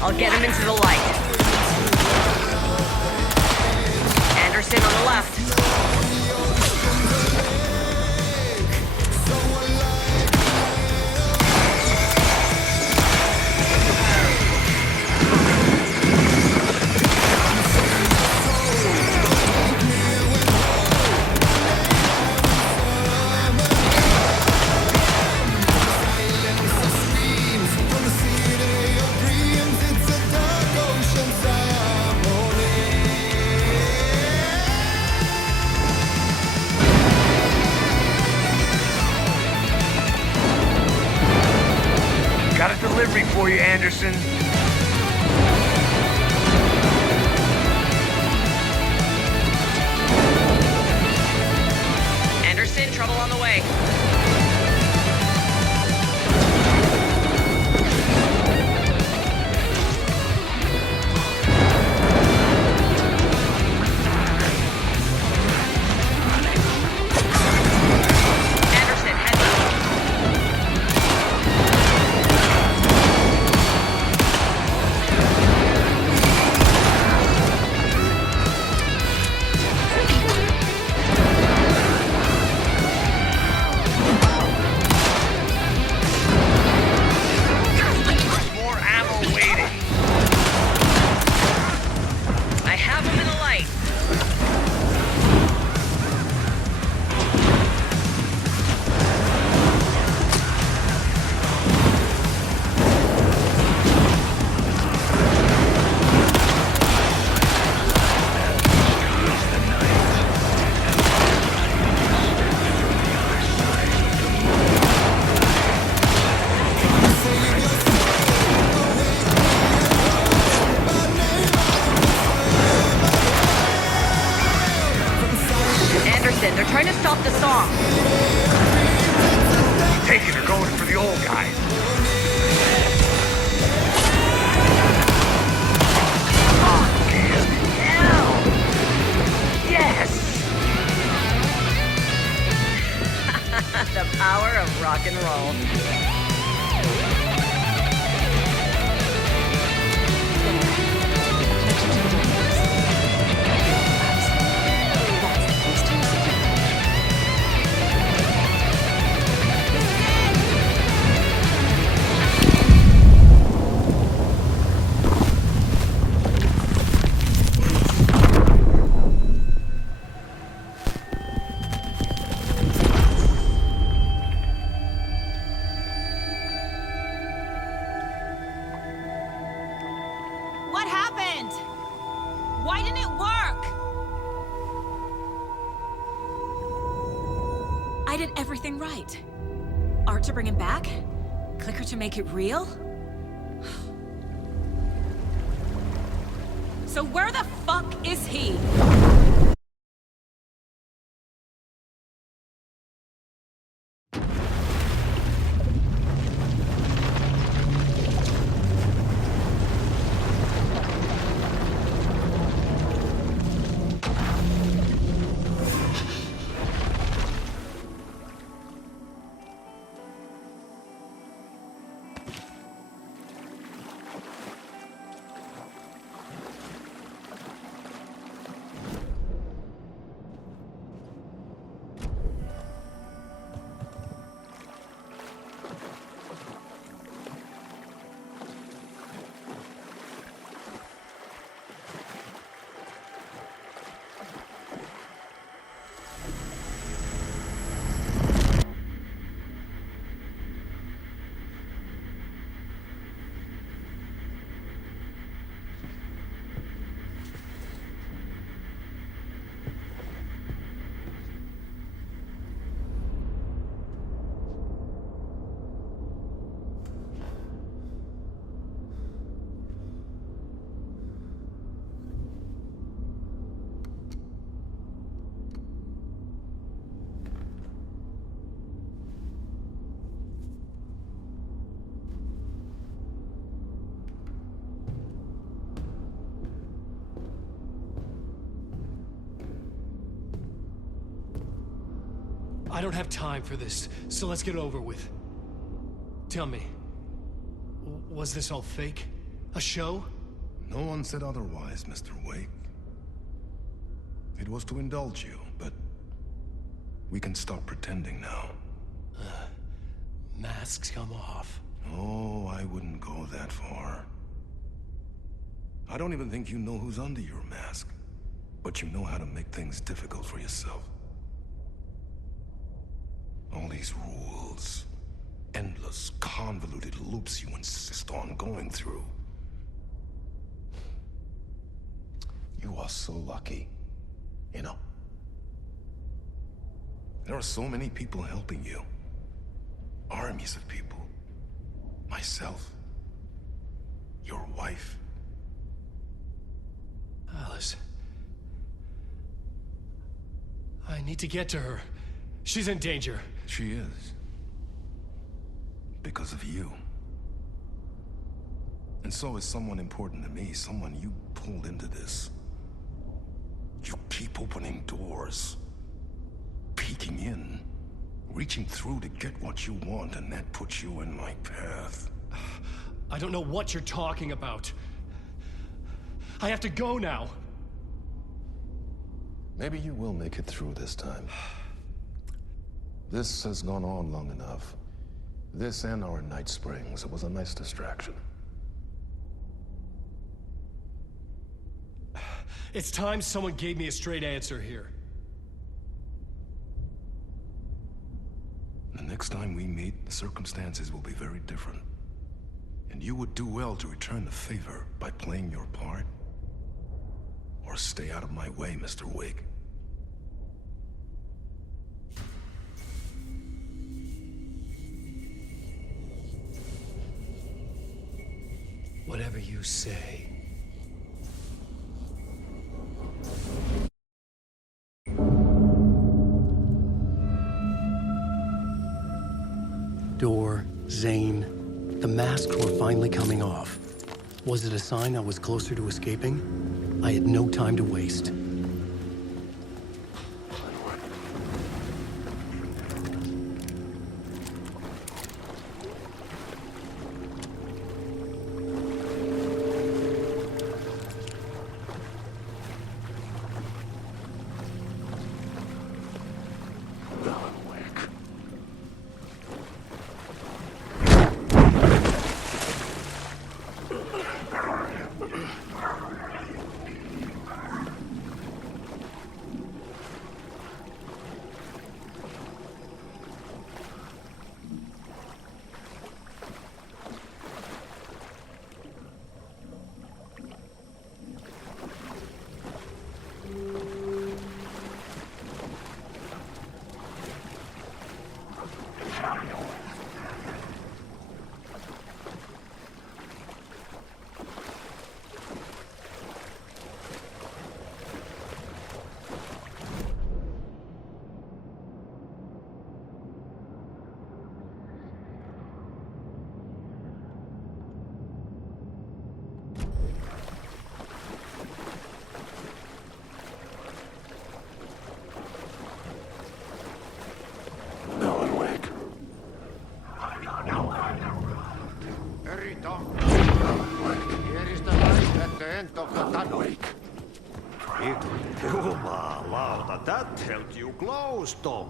I'll get him into the light. Anderson on the left. Got a delivery for you, Anderson. Anderson, trouble on the way. Anderson, head left. More ammo waiting. I have him in the light. Anderson, they're trying to stop the song. Taking or going for the old guys. Fucking hell! Yes! The power of rock and roll. What happened? Why didn't it work? I did everything right. Art to bring him back? Clicker to make it real? So where the fuck is he? I don't have time for this, so let's get it over with. Tell me, was this all fake? A show? No one said otherwise, Mr. Wake. It was to indulge you, but we can stop pretending now. Masks come off. Oh, I wouldn't go that far. I don't even think you know who's under your mask, but you know how to make things difficult for yourself. All these rules, endless, convoluted loops you insist on going through. You are so lucky, you know. There are so many people helping you. Armies of people. Myself. Your wife. Alice. I need to get to her. She's in danger. She is. Because of you. And so is someone important to me, someone you pulled into this. You keep opening doors. Peeking in. Reaching through to get what you want, and that puts you in my path. I don't know what you're talking about. I have to go now. Maybe you will make it through this time. This has gone on long enough. This and our night springs. It was a nice distraction. It's time someone gave me a straight answer here. The next time we meet, the circumstances will be very different. And you would do well to return the favor by playing your part. Or stay out of my way, Mr. Wake. Whatever you say. Door, Zane, the masks were finally coming off. Was it a sign I was closer to escaping? I had no time to waste. Jumalauta, that held you close, Tom.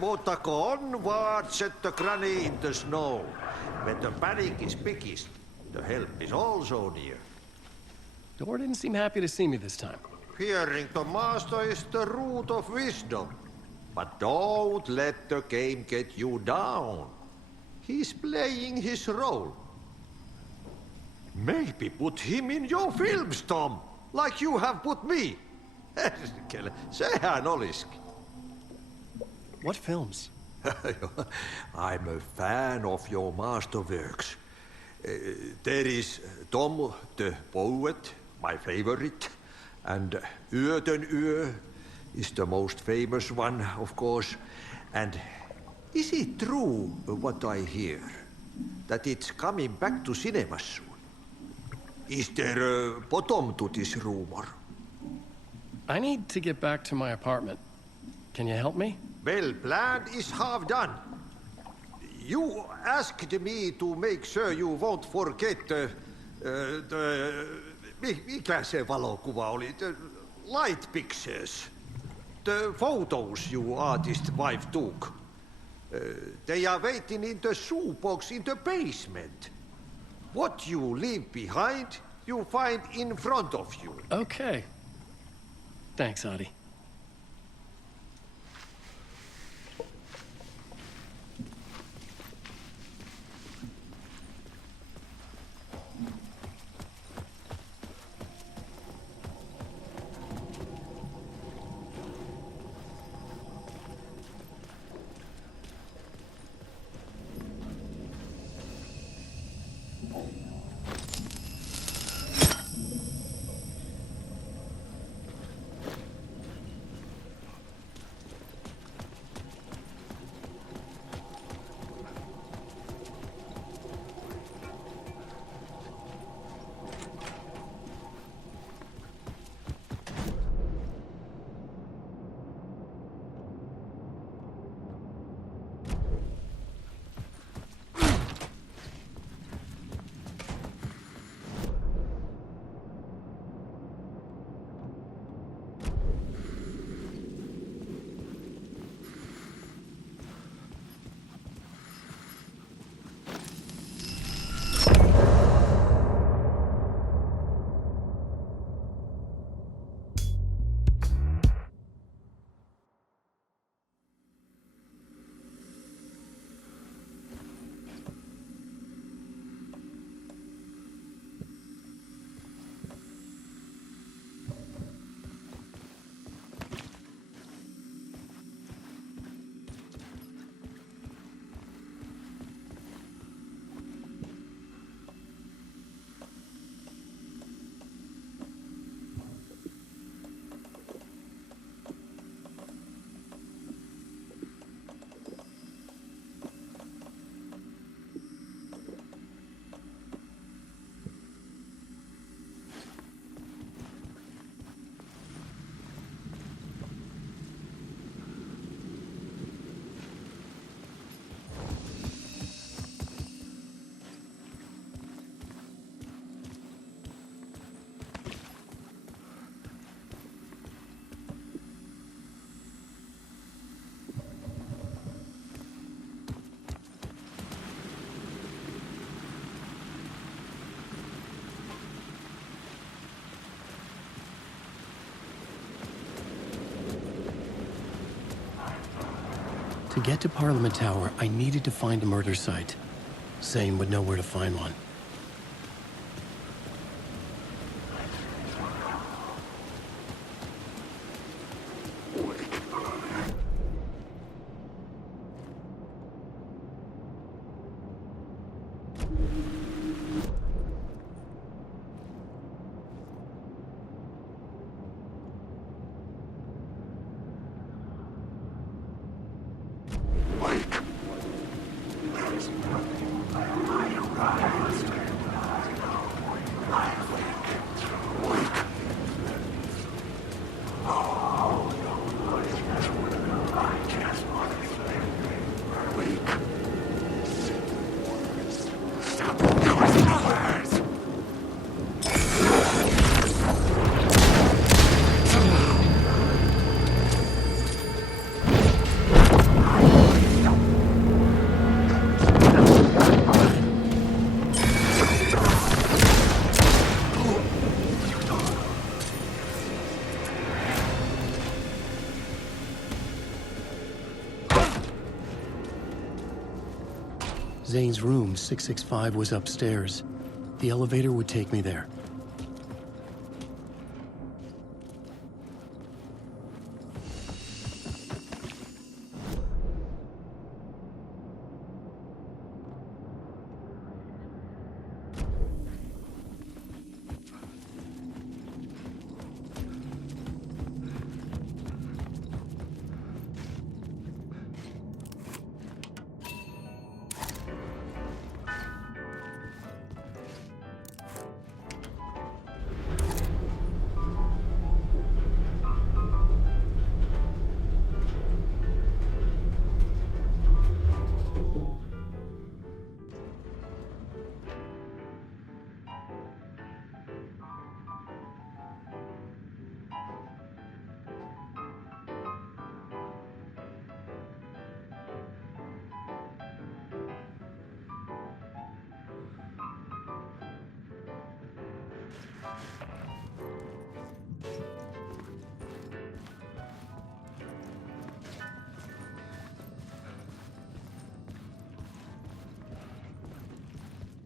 Mutta go onward, set the granny in the snow. When the panic is biggest, the help is also near. Door didn't seem happy to see me this time. Fearing the master is the root of wisdom. But don't let the game get you down. He's playing his role. Maybe put him in your films, Tom, like you have put me. Sehän olisikin. What films? I'm a fan of your masterworks. There is Tom the Poet, my favorite, and Yöten Yö is the most famous one, of course. And is it true what I hear, that it's coming back to cinemas soon? Is there a bottom to this rumor? I need to get back to my apartment. Can you help me? Well, plan is half done. You asked me to make sure you won't forget mikä se valokuva oli? The light pictures. The photos your artist wife took. They are waiting in the shoebox in the basement. What you leave behind, you find in front of you. Okay. Thanks, Adi. To get to Parliament Tower, I needed to find a murder site. Zane would know where to find one. Zane's room, 665, was upstairs. The elevator would take me there.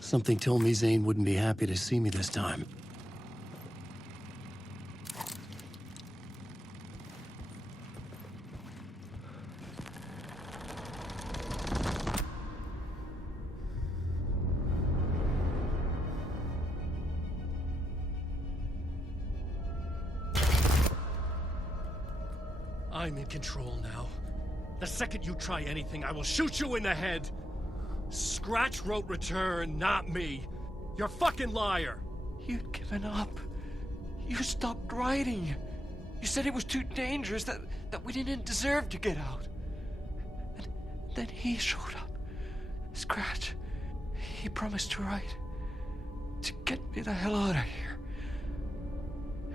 Something told me Zane wouldn't be happy to see me this time. I'm in control now. The second you try anything, I will shoot you in the head. Scratch wrote return, not me. You're a fucking liar. You'd given up. You stopped writing. You said it was too dangerous, that we didn't deserve to get out. And then he showed up. Scratch. He promised to write. To get me the hell out of here.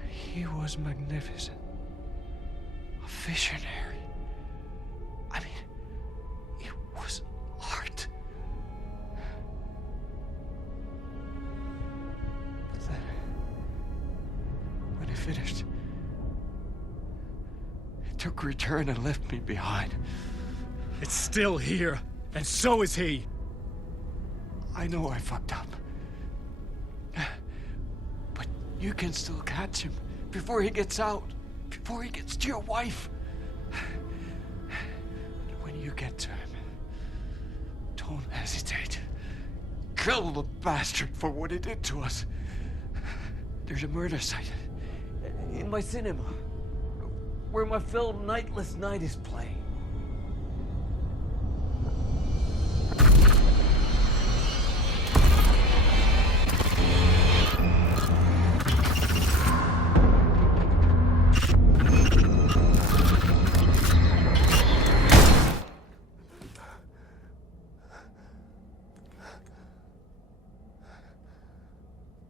He was magnificent. A visionary. I mean, it was art. But then, when he finished, he took a return and left me behind. It's still here, and so is he. I know I fucked up. But you can still catch him before he gets out. Before he gets to your wife. And when you get to him, don't hesitate. Kill the bastard for what he did to us. There's a murder site in my cinema where my film Nightless Night is playing.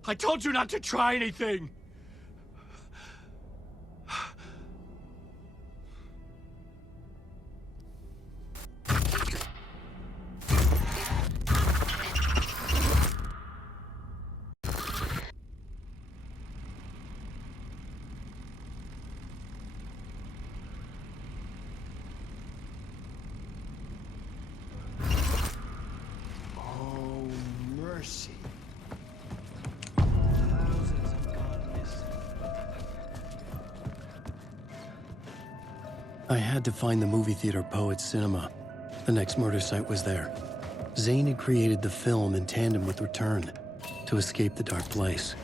I told you not to try anything! Oh, mercy. I had to find the movie theater Poets Cinema. The next murder site was there. Zane had created the film in tandem with Return to escape the dark place.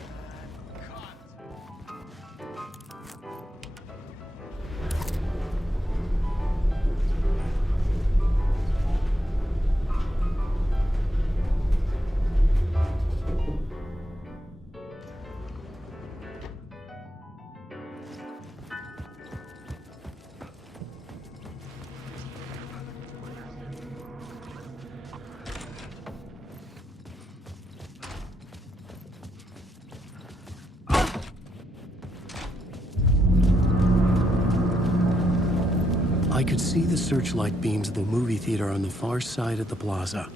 I could see the searchlight beams of the movie theater on the far side of the plaza.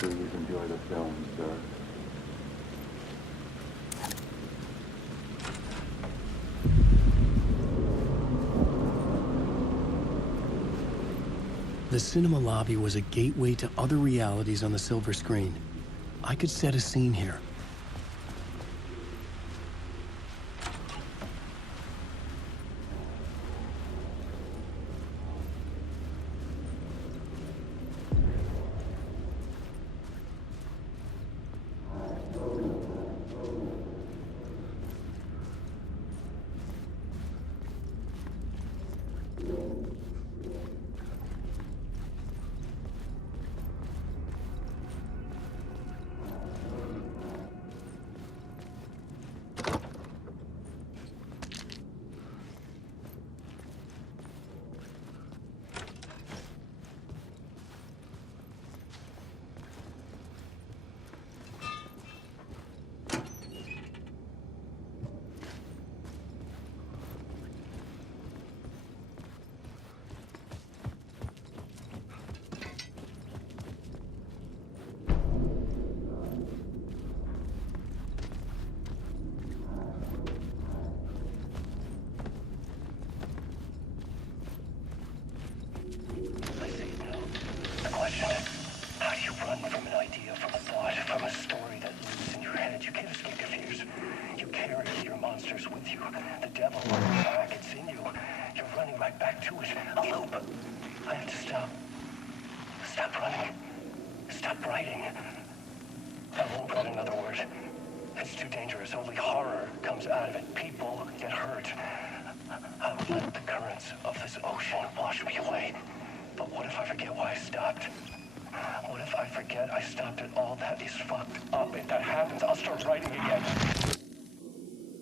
Please enjoy the film, sir. The cinema lobby was a gateway to other realities on the silver screen. I could set a scene here.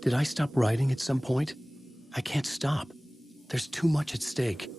Did I stop writing at some point? I can't stop. There's too much at stake.